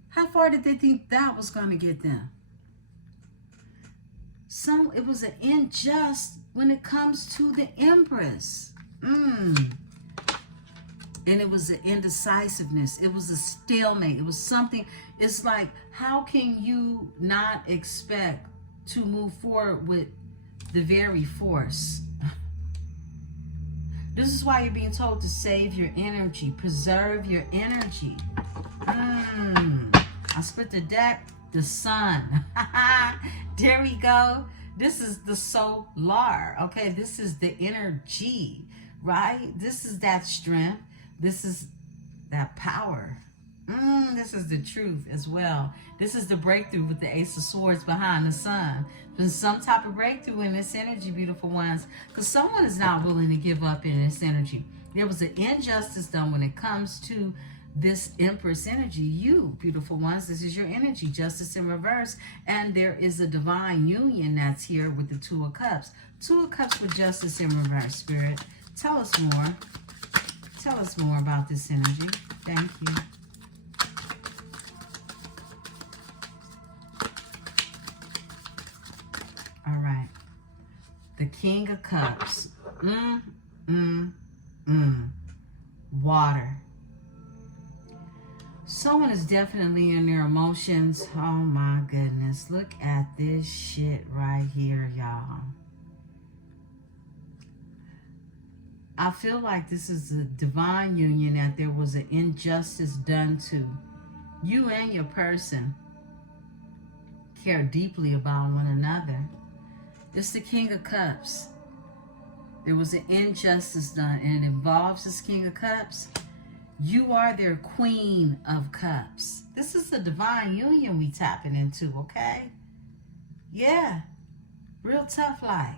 How far did they think that was going to get them? It was an unjust when it comes to the Empress. And it was an indecisiveness. It was a stalemate. It was something. It's like, how can you not expect to move forward with the very force? This is why you're being told to save your energy. Preserve your energy. I split the deck. The Sun. There we go. This is the solar. Okay, this is the energy, right? This is that strength. This is that power. This is the truth as well. This is the breakthrough with the Ace of Swords behind the Sun. There's some type of breakthrough in this energy, beautiful ones, because someone is not willing to give up in this energy. There was an injustice done when it comes to this Empress energy. You, beautiful ones, this is your energy. Justice in reverse. And there is a divine union that's here with the Two of Cups. Two of Cups with Justice in reverse, Spirit. Tell us more. Tell us more about this energy. Thank you. All right. The King of Cups. Water. Someone is definitely in their emotions. Oh my goodness. Look at this shit right here, y'all. I feel like this is a divine union, that there was an injustice done to you and your person. Care deeply about one another. It's the King of Cups. There was an injustice done, and it involves this King of Cups. You are their Queen of Cups. This is the divine union we tapping into, okay? Yeah. Real tough like.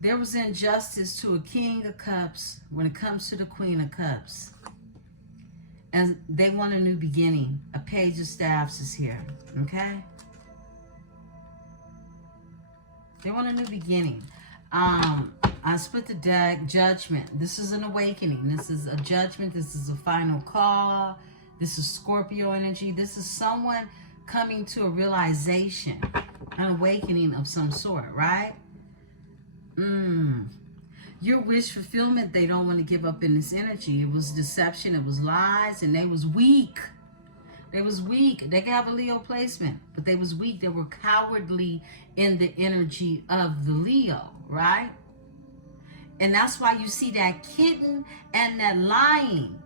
There was injustice to a King of Cups when it comes to the Queen of Cups. And they want a new beginning. A Page of Staffs is here, okay? They want a new beginning. I split the deck. Judgment. This is an awakening. This is a judgment. This is a final call. This is Scorpio energy. This is someone coming to a realization, an awakening of some sort, right? Your wish fulfillment, they don't want to give up in this energy. It was deception. It was lies. And they was weak. They was weak. They could have a Leo placement, but they was weak. They were cowardly in the energy of the Leo, right? And that's why you see that kitten and that lion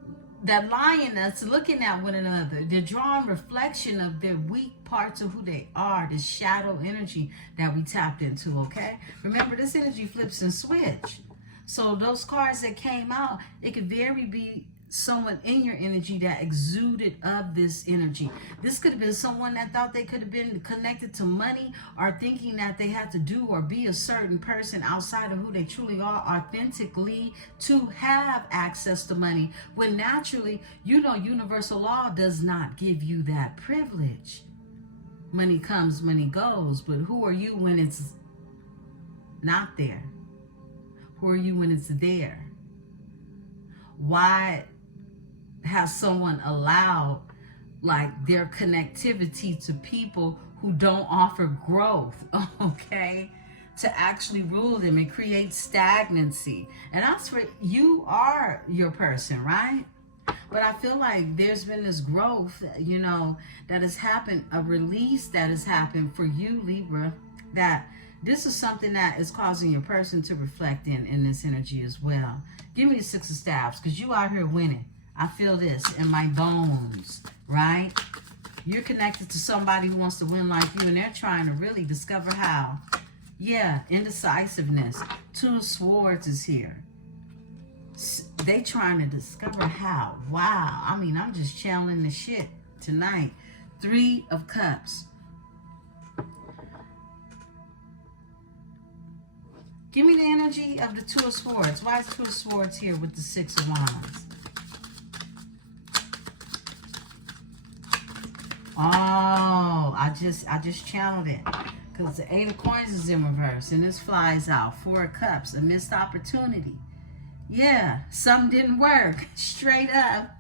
that's looking at one another. They're drawing reflection of their weak parts of who they are, this shadow energy that we tapped into, okay? Remember, this energy flips and switch. So those cards that came out, it could very be someone in your energy that exuded of this energy. This could have been someone that thought they could have been connected to money, or thinking that they had to do or be a certain person outside of who they truly are authentically to have access to money, when naturally, you know, universal law does not give you that privilege. Money comes, money goes, but who are you when it's not there? Who are you when it's there? Why has someone allowed like their connectivity to people who don't offer growth, okay, to actually rule them and create stagnancy? And that's where you are your person, right? But I feel like there's been this growth, you know, that has happened, a release that has happened for you, Libra, that This is something that is causing your person to reflect in this energy as well. Give me the Six of Staffs, because you out here winning. I feel this in my bones, right? You're connected to somebody who wants to win like you, and they're trying to really discover how. Yeah, indecisiveness. Two of Swords is here. They trying to discover how. Wow. I mean, I'm just channeling the shit tonight. Three of Cups. Give me the energy of the Two of Swords. Why is Two of Swords here with the Six of Wands? Oh, I just channeled it. Because the Eight of Coins is in reverse. And this flies out. Four of Cups. A missed opportunity. Yeah, something didn't work. Straight up.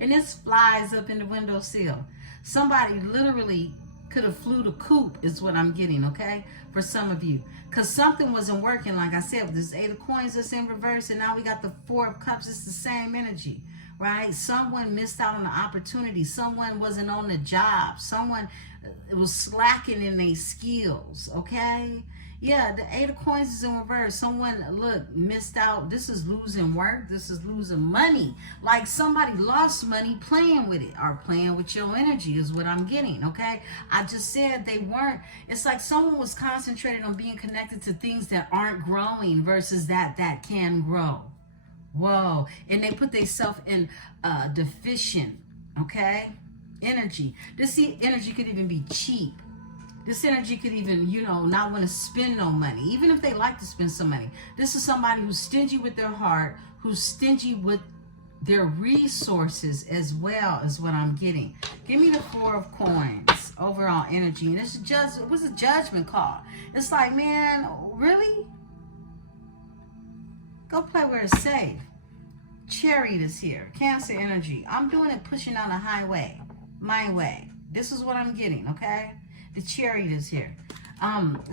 And this flies up in the windowsill. Somebody literally could have flew the coop is what I'm getting, okay? For some of you. Because something wasn't working, like I said, with this Eight of Coins that's in reverse, and now we got the Four of Cups. It's the same energy, right? Someone missed out on the opportunity. Someone wasn't on the job. Someone was slacking in their skills, okay? Yeah, the Eight of Coins is in reverse. Someone, look, missed out. This is losing work. This is losing money. Like somebody lost money playing with it, or playing with your energy is what I'm getting, okay? I just said they weren't. It's like someone was concentrated on being connected to things that aren't growing versus that can grow. Whoa. And they put themselves in deficient, okay, energy. This energy could even be cheap. This energy could even, you know, not want to spend no money, even if they like to spend some money. This is somebody who's stingy with their heart, who's stingy with their resources as well, is what I'm getting. Give me the Four of Coins, overall energy. And it's just, it was a judgment call. It's like, man, really? Go play where it's safe. Chariot is here. Cancer energy. I'm doing it pushing on a highway. My way. This is what I'm getting, okay? The Chariot is here.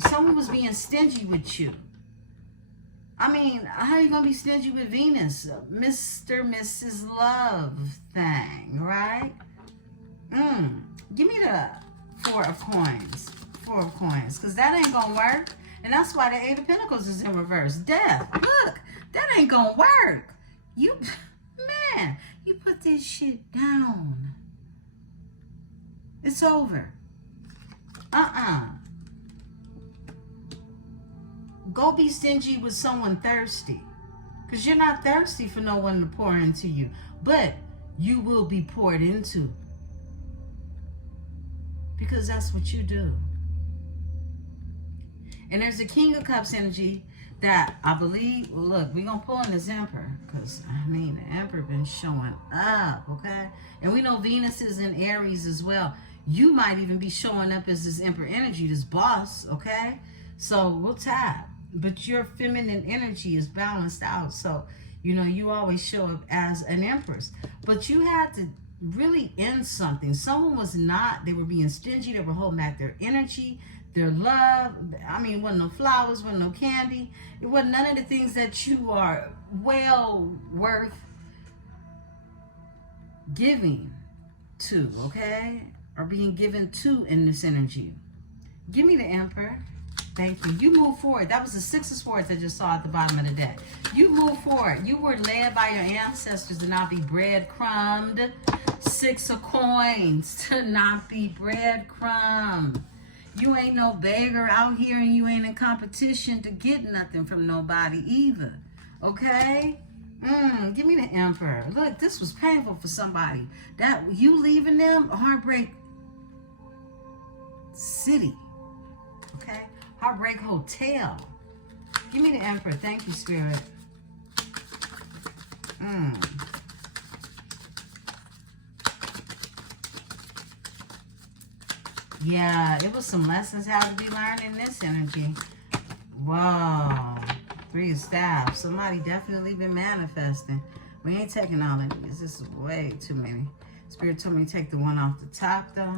Someone was being stingy with you. I mean, how are you going to be stingy with Venus? Mr. Mrs. Love thing, right? Give me the Four of Coins. Four of Coins. Because that ain't going to work. And that's why the Eight of Pentacles is in reverse. Death. Look, that ain't going to work. You, man, you put this shit down. It's over. Go be stingy with someone thirsty. Because you're not thirsty for no one to pour into you. But you will be poured into. Because that's what you do. And there's the King of Cups energy that I believe, well, look, we're going to pull in this Emperor. Because, I mean, the Emperor been showing up, okay? And we know Venus is in Aries as well. You might even be showing up as this Emperor energy, this boss, okay? So we'll tap. But your feminine energy is balanced out. So, you know, you always show up as an Empress. But you had to really end something. Someone was not, they were being stingy. They were holding back their energy, their love. I mean, wasn't no flowers, wasn't no candy. It wasn't none of the things that you are well worth giving to, okay? Are being given to in this energy. Give me the Emperor. Thank you. You move forward. That was the Six of Swords I just saw at the bottom of the deck. You move forward. You were led by your ancestors to not be breadcrumbed. Six of Coins, to not be breadcrumbed. You ain't no beggar out here, and you ain't in competition to get nothing from nobody either. Okay? Give me the Emperor. Look, this was painful for somebody. That you leaving them, heartbreak city. Okay? Heartbreak hotel. Give me the Emperor. Thank you, Spirit. Yeah, it was some lessons had to be learned in this energy. Whoa. Three of Staffs. Somebody definitely been manifesting. We ain't taking all of these. This is way too many. Spirit told me to take the one off the top, though.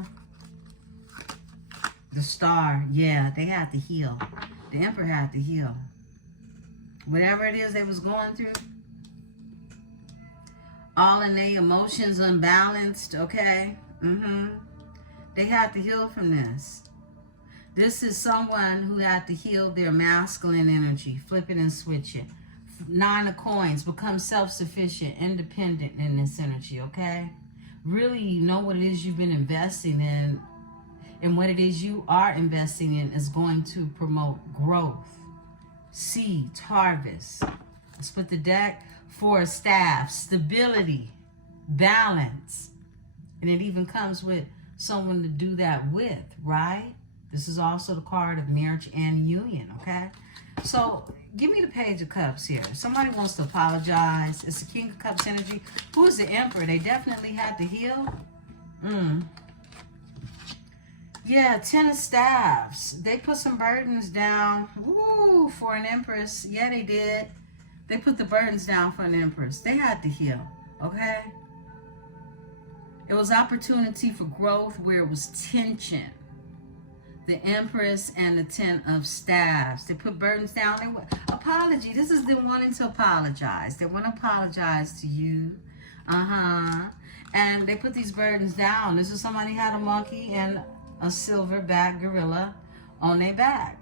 The Star. Yeah, they had to heal. The Emperor had to heal. Whatever it is they was going through. All in their emotions unbalanced, okay? They had to heal from this. This is someone who had to heal their masculine energy. Flip it and switch it. Nine of Coins. Become self-sufficient, independent in this energy, okay? Really know what it is you've been investing in, and what it is you are investing in is going to promote growth, seeds, harvest. Let's put the deck. Four of Staffs. Stability, balance. And it even comes with someone to do that with, right? This is also the card of marriage and union, okay? So give me the Page of Cups here. Somebody wants to apologize. It's the King of Cups energy. Who is the Emperor? They definitely had to heal. Yeah, Ten of Staffs. They put some burdens down. Woo, for an Empress. Yeah, they did. They put the burdens down for an Empress. They had to heal, okay? It was opportunity for growth where it was tension. The Empress and the Ten of Staffs. They put burdens down. Apology. This is them wanting to apologize. They want to apologize to you. And they put these burdens down. This is somebody had a monkey and a silverback gorilla on their back.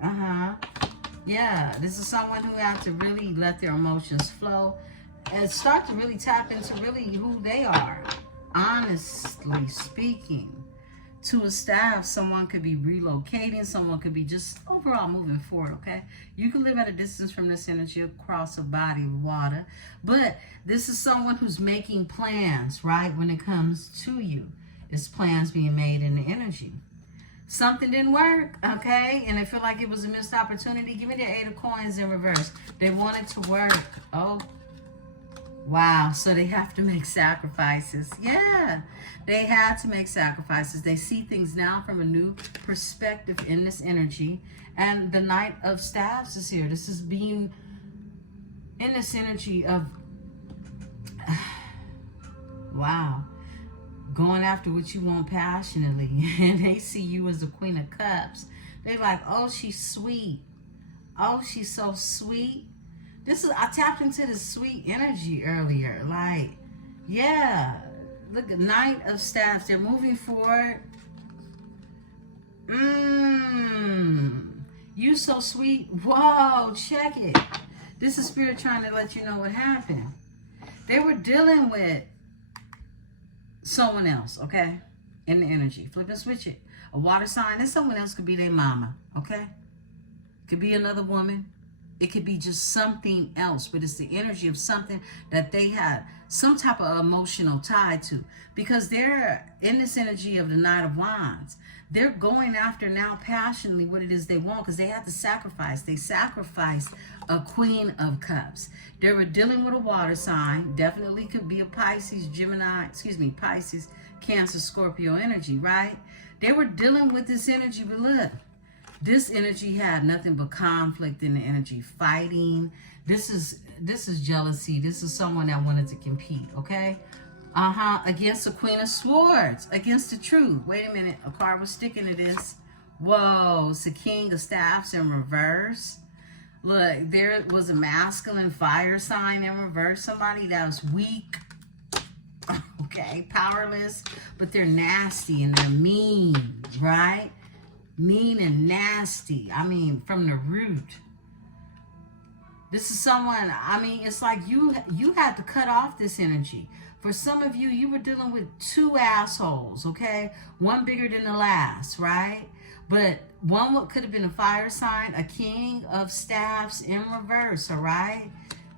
Yeah, this is someone who had to really let their emotions flow and start to really tap into really who they are. Honestly speaking. Two of Staffs, someone could be relocating, someone could be just overall moving forward, okay? You can live at a distance from this energy across a body of water, but this is someone who's making plans, right? When it comes to you, it's plans being made in the energy. Something didn't work, okay? And I feel like it was a missed opportunity. Give me the Eight of Coins in reverse. They want it to work. Oh, wow. So they have to make sacrifices. Yeah, they had to make sacrifices. They see things now from a new perspective in this energy. And the Knight of Staffs is here. This is being in this energy of, wow, going after what you want passionately. And they see you as the Queen of Cups. They like, oh, she's sweet. Oh, she's so sweet. I tapped into the sweet energy earlier. Like, yeah. Look at Knight of Staffs. They're moving forward. You so sweet. Whoa, check it. This is Spirit trying to let you know what happened. They were dealing with someone else, okay? In the energy. Flip and switch it. A water sign. And someone else could be their mama, okay? Could be another woman. It could be just something else, but it's the energy of something that they had some type of emotional tie to, because they're in this energy of the Knight of Wands. They're going after now passionately what it is they want, because they had to sacrifice. They sacrificed a Queen of Cups. They were dealing with a water sign. Definitely could be a Pisces, Pisces, Cancer, Scorpio energy, right? They were dealing with this energy, but look. This energy had nothing but conflict in the energy, fighting. This is jealousy. This is someone that wanted to compete, okay? Against the Queen of Swords, against the truth. Wait a minute, a card was sticking to this. Whoa, it's the King of Staffs in reverse. Look, there was a masculine fire sign in reverse. Somebody that was weak, okay, powerless, but they're nasty and they're mean, right? Mean and nasty. I mean, from the root. This is someone, I mean, it's like you had to cut off this energy. For some of you, you were dealing with two assholes, okay? One bigger than the last, right? But one could have been a fire sign, a King of Staffs in reverse, all right?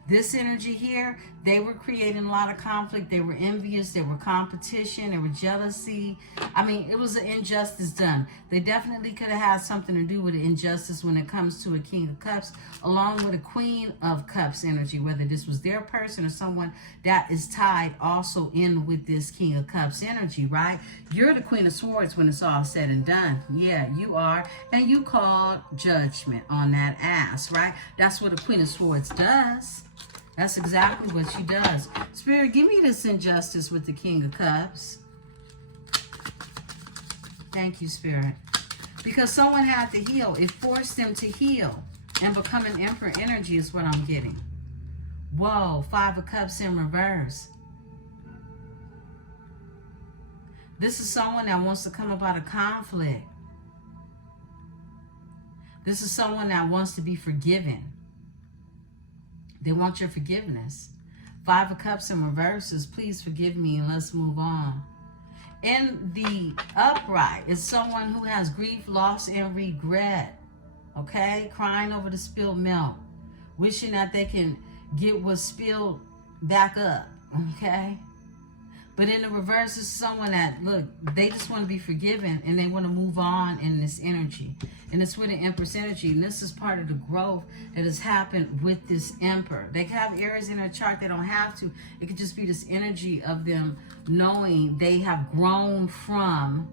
This energy here, they were creating a lot of conflict. They were envious. There were competition. There were jealousy. I mean, it was an injustice done. They definitely could have had something to do with the injustice when it comes to a King of Cups, along with a Queen of Cups energy, whether this was their person or someone that is tied also in with this King of Cups energy, right? You're the Queen of Swords when it's all said and done. Yeah, you are. And you called judgment on that ass, right? That's what a Queen of Swords does. That's exactly what she does. Spirit, give me this injustice with the King of Cups. Thank you, Spirit. Because someone had to heal. It forced them to heal. And become an Emperor energy is what I'm getting. Whoa, Five of Cups in reverse. This is someone that wants to come up out of conflict. This is someone that wants to be forgiven. They want your forgiveness. 5 of Cups in reverses. Please forgive me and let's move on. In the upright is someone who has grief, loss, and regret. Okay? Crying over the spilled milk. Wishing that they can get what's spilled back up. Okay? But in the reverse is someone that, look, they just want to be forgiven and they want to move on in this energy. And it's with an Empress energy. And this is part of the growth that has happened with this Emperor. They can have Aries in their chart. They don't have to. It could just be this energy of them knowing they have grown from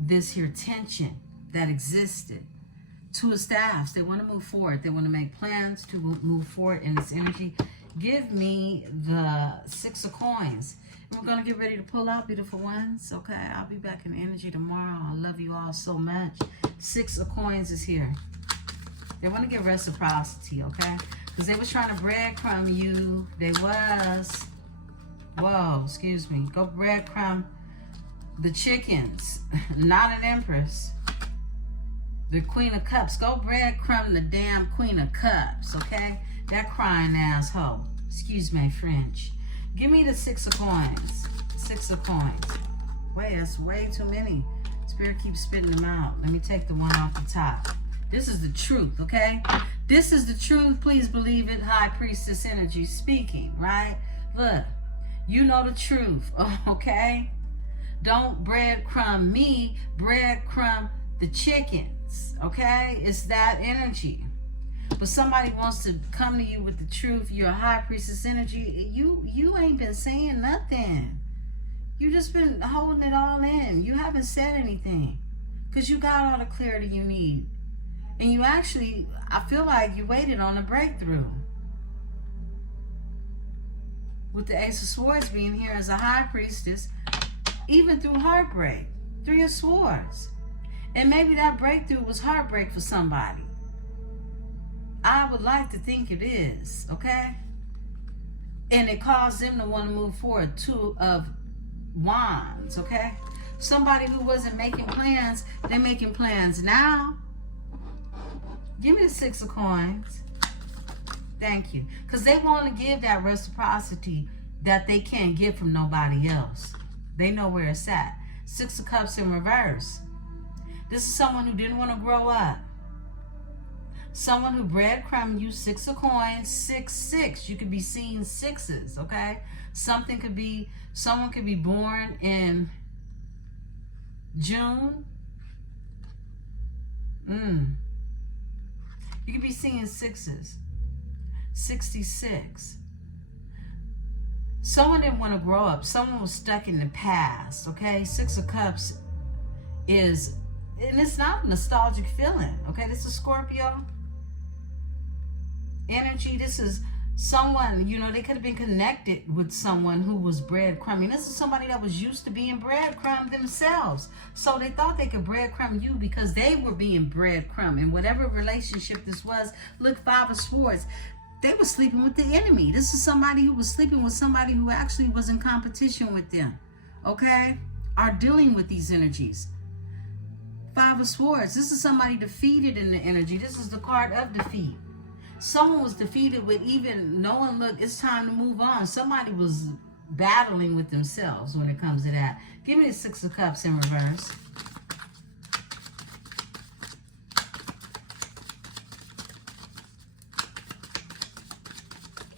this here tension that existed. 2 of Staffs. They want to move forward. They want to make plans to move forward in this energy. Give me the 6 of Coins. And we're going to get ready to pull out, beautiful ones. Okay, I'll be back in energy tomorrow. I love you all so much. 6 of Coins is here. They want to get reciprocity, okay? Because they was trying to breadcrumb you. They was. Whoa, excuse me. Go breadcrumb the chickens. Not an Empress. The Queen of Cups. Go breadcrumb the damn Queen of Cups, okay? That crying asshole. Excuse my French. Give me the 6 of Coins. 6 of Coins. Wait, that's way too many. Spirit keeps spitting them out. Let me take the one off the top. This is the truth, okay? This is the truth. Please believe it. High Priestess energy speaking, right? Look, you know the truth, okay? Don't breadcrumb me. Breadcrumb the chickens, okay? It's that energy. But somebody wants to come to you with the truth. You're a High Priestess energy. You ain't been saying nothing. You just been holding it all in. You haven't said anything. Because you got all the clarity you need. And you actually, I feel like you waited on a breakthrough. With the Ace of Swords being here as a High Priestess, even through heartbreak. 3 of Swords. And maybe that breakthrough was heartbreak for somebody. I would like to think it is, okay? And it caused them to want to move forward. 2 of Wands, okay? Somebody who wasn't making plans, they're making plans now. Give me the 6 of Coins. Thank you. Because they want to give that reciprocity that they can't get from nobody else. They know where it's at. 6 of Cups in reverse. This is someone who didn't want to grow up. Someone who breadcrumbed you. 6 of Coins, 6, 6. You could be seeing 6s, okay? Someone could be born in June. You could be seeing 6s. 66. Someone didn't want to grow up. Someone was stuck in the past, okay? 6 of Cups is, and it's not a nostalgic feeling, okay? This is Scorpio energy. This is someone, you know, they could have been connected with someone who was breadcrumbing. This is somebody that was used to being breadcrumbed themselves. So they thought they could breadcrumb you because they were being breadcrumbed. And whatever relationship this was, look, 5 of Swords, they were sleeping with the enemy. This is somebody who was sleeping with somebody who actually was in competition with them, okay? Are dealing with these energies. 5 of Swords, this is somebody defeated in the energy. This is the card of defeat. Someone was defeated with even knowing, look, it's time to move on. Somebody was battling with themselves when it comes to that. Give me the 6 of Cups in reverse.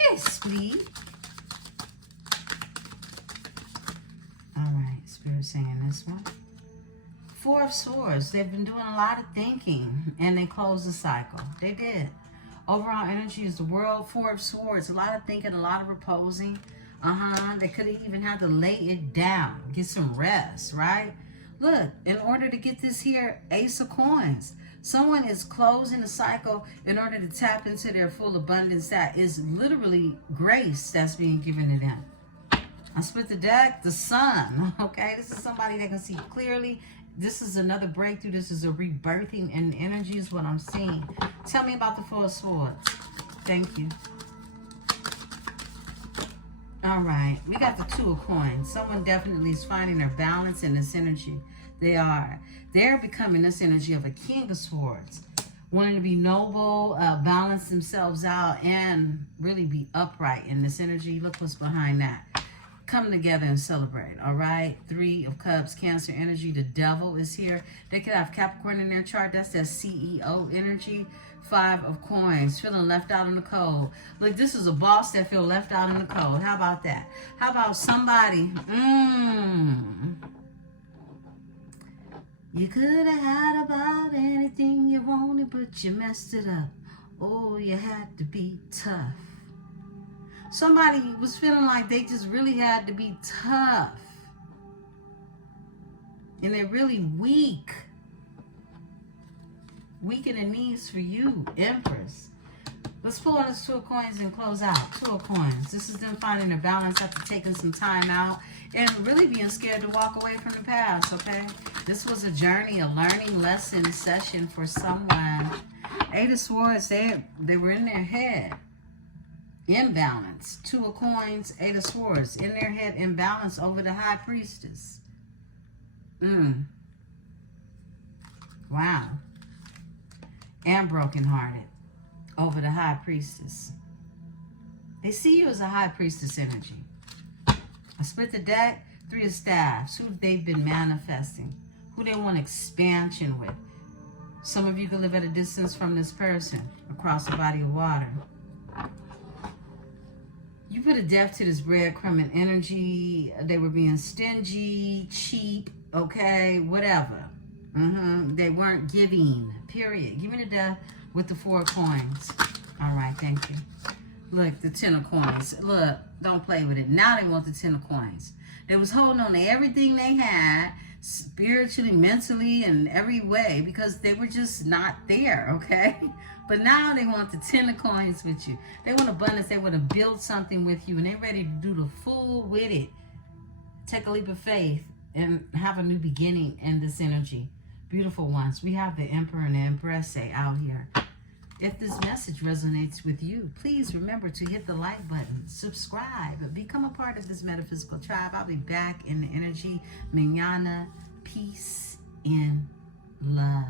Yes, please. All right, Spirit saying this one. 4 of Swords. They've been doing a lot of thinking, and they closed the cycle. They did. Overall energy is the World. 4 of Swords. A lot of thinking, a lot of reposing. They could have even had to lay it down. Get some rest, right? Look, in order to get this here, Ace of Coins. Someone is closing the cycle in order to tap into their full abundance. That is literally grace that's being given to them. I split the deck. The Sun. Okay, this is somebody that can see clearly. This is another breakthrough. This is a rebirthing in energy is what I'm seeing. Tell me about the 4 of Swords. Thank you. All right. We got the 2 of Coins. Someone definitely is finding their balance in this energy. They are. They're becoming this energy of a King of Swords, wanting to be noble, balance themselves out, and really be upright in this energy. Look what's behind that. Come together and celebrate, all right? 3 of Cups, Cancer energy. The Devil is here. They could have Capricorn in their chart. That's their CEO energy. 5 of Coins, feeling left out in the cold. Look, this is a boss that feel left out in the cold. How about that? How about somebody? You could have had about anything you wanted, but you messed it up. Oh, you had to be tough. Somebody was feeling like they just really had to be tough. And they're really weak. Weak in the knees for you, Empress. Let's pull on this 2 of Coins and close out. 2 of Coins. This is them finding their balance after taking some time out and really being scared to walk away from the past, okay? This was a journey, a learning lesson session for someone. 8 of Swords, they were in their head. Imbalance. 2 of Coins, 8 of Swords. In their head, imbalance over the High Priestess. Wow. And brokenhearted over the High Priestess. They see you as a High Priestess energy. I split the deck. 3 of Staffs. Who they've been manifesting. Who they want expansion with. Some of you can live at a distance from this person. Across a body of water. You put a death to this breadcrumbing energy. They were being stingy, cheap, okay, whatever. They weren't giving, period. Give me the death with the 4 of Coins. All right, thank you. Look, the 10 of Coins. Look, don't play with it. Now they want the 10 of Coins. They was holding on to everything they had, spiritually, mentally, and every way, because they were just not there, okay? But now they want the 10 of Coins with you. They want abundance. They want to build something with you, and they're ready to do the full with it. Take a leap of faith and have a new beginning in this energy. Beautiful ones. We have the Emperor and the Empresse out here. If this message resonates with you, please remember to hit the like button, subscribe, become a part of this metaphysical tribe. I'll be back in the energy. Mañana, peace and love.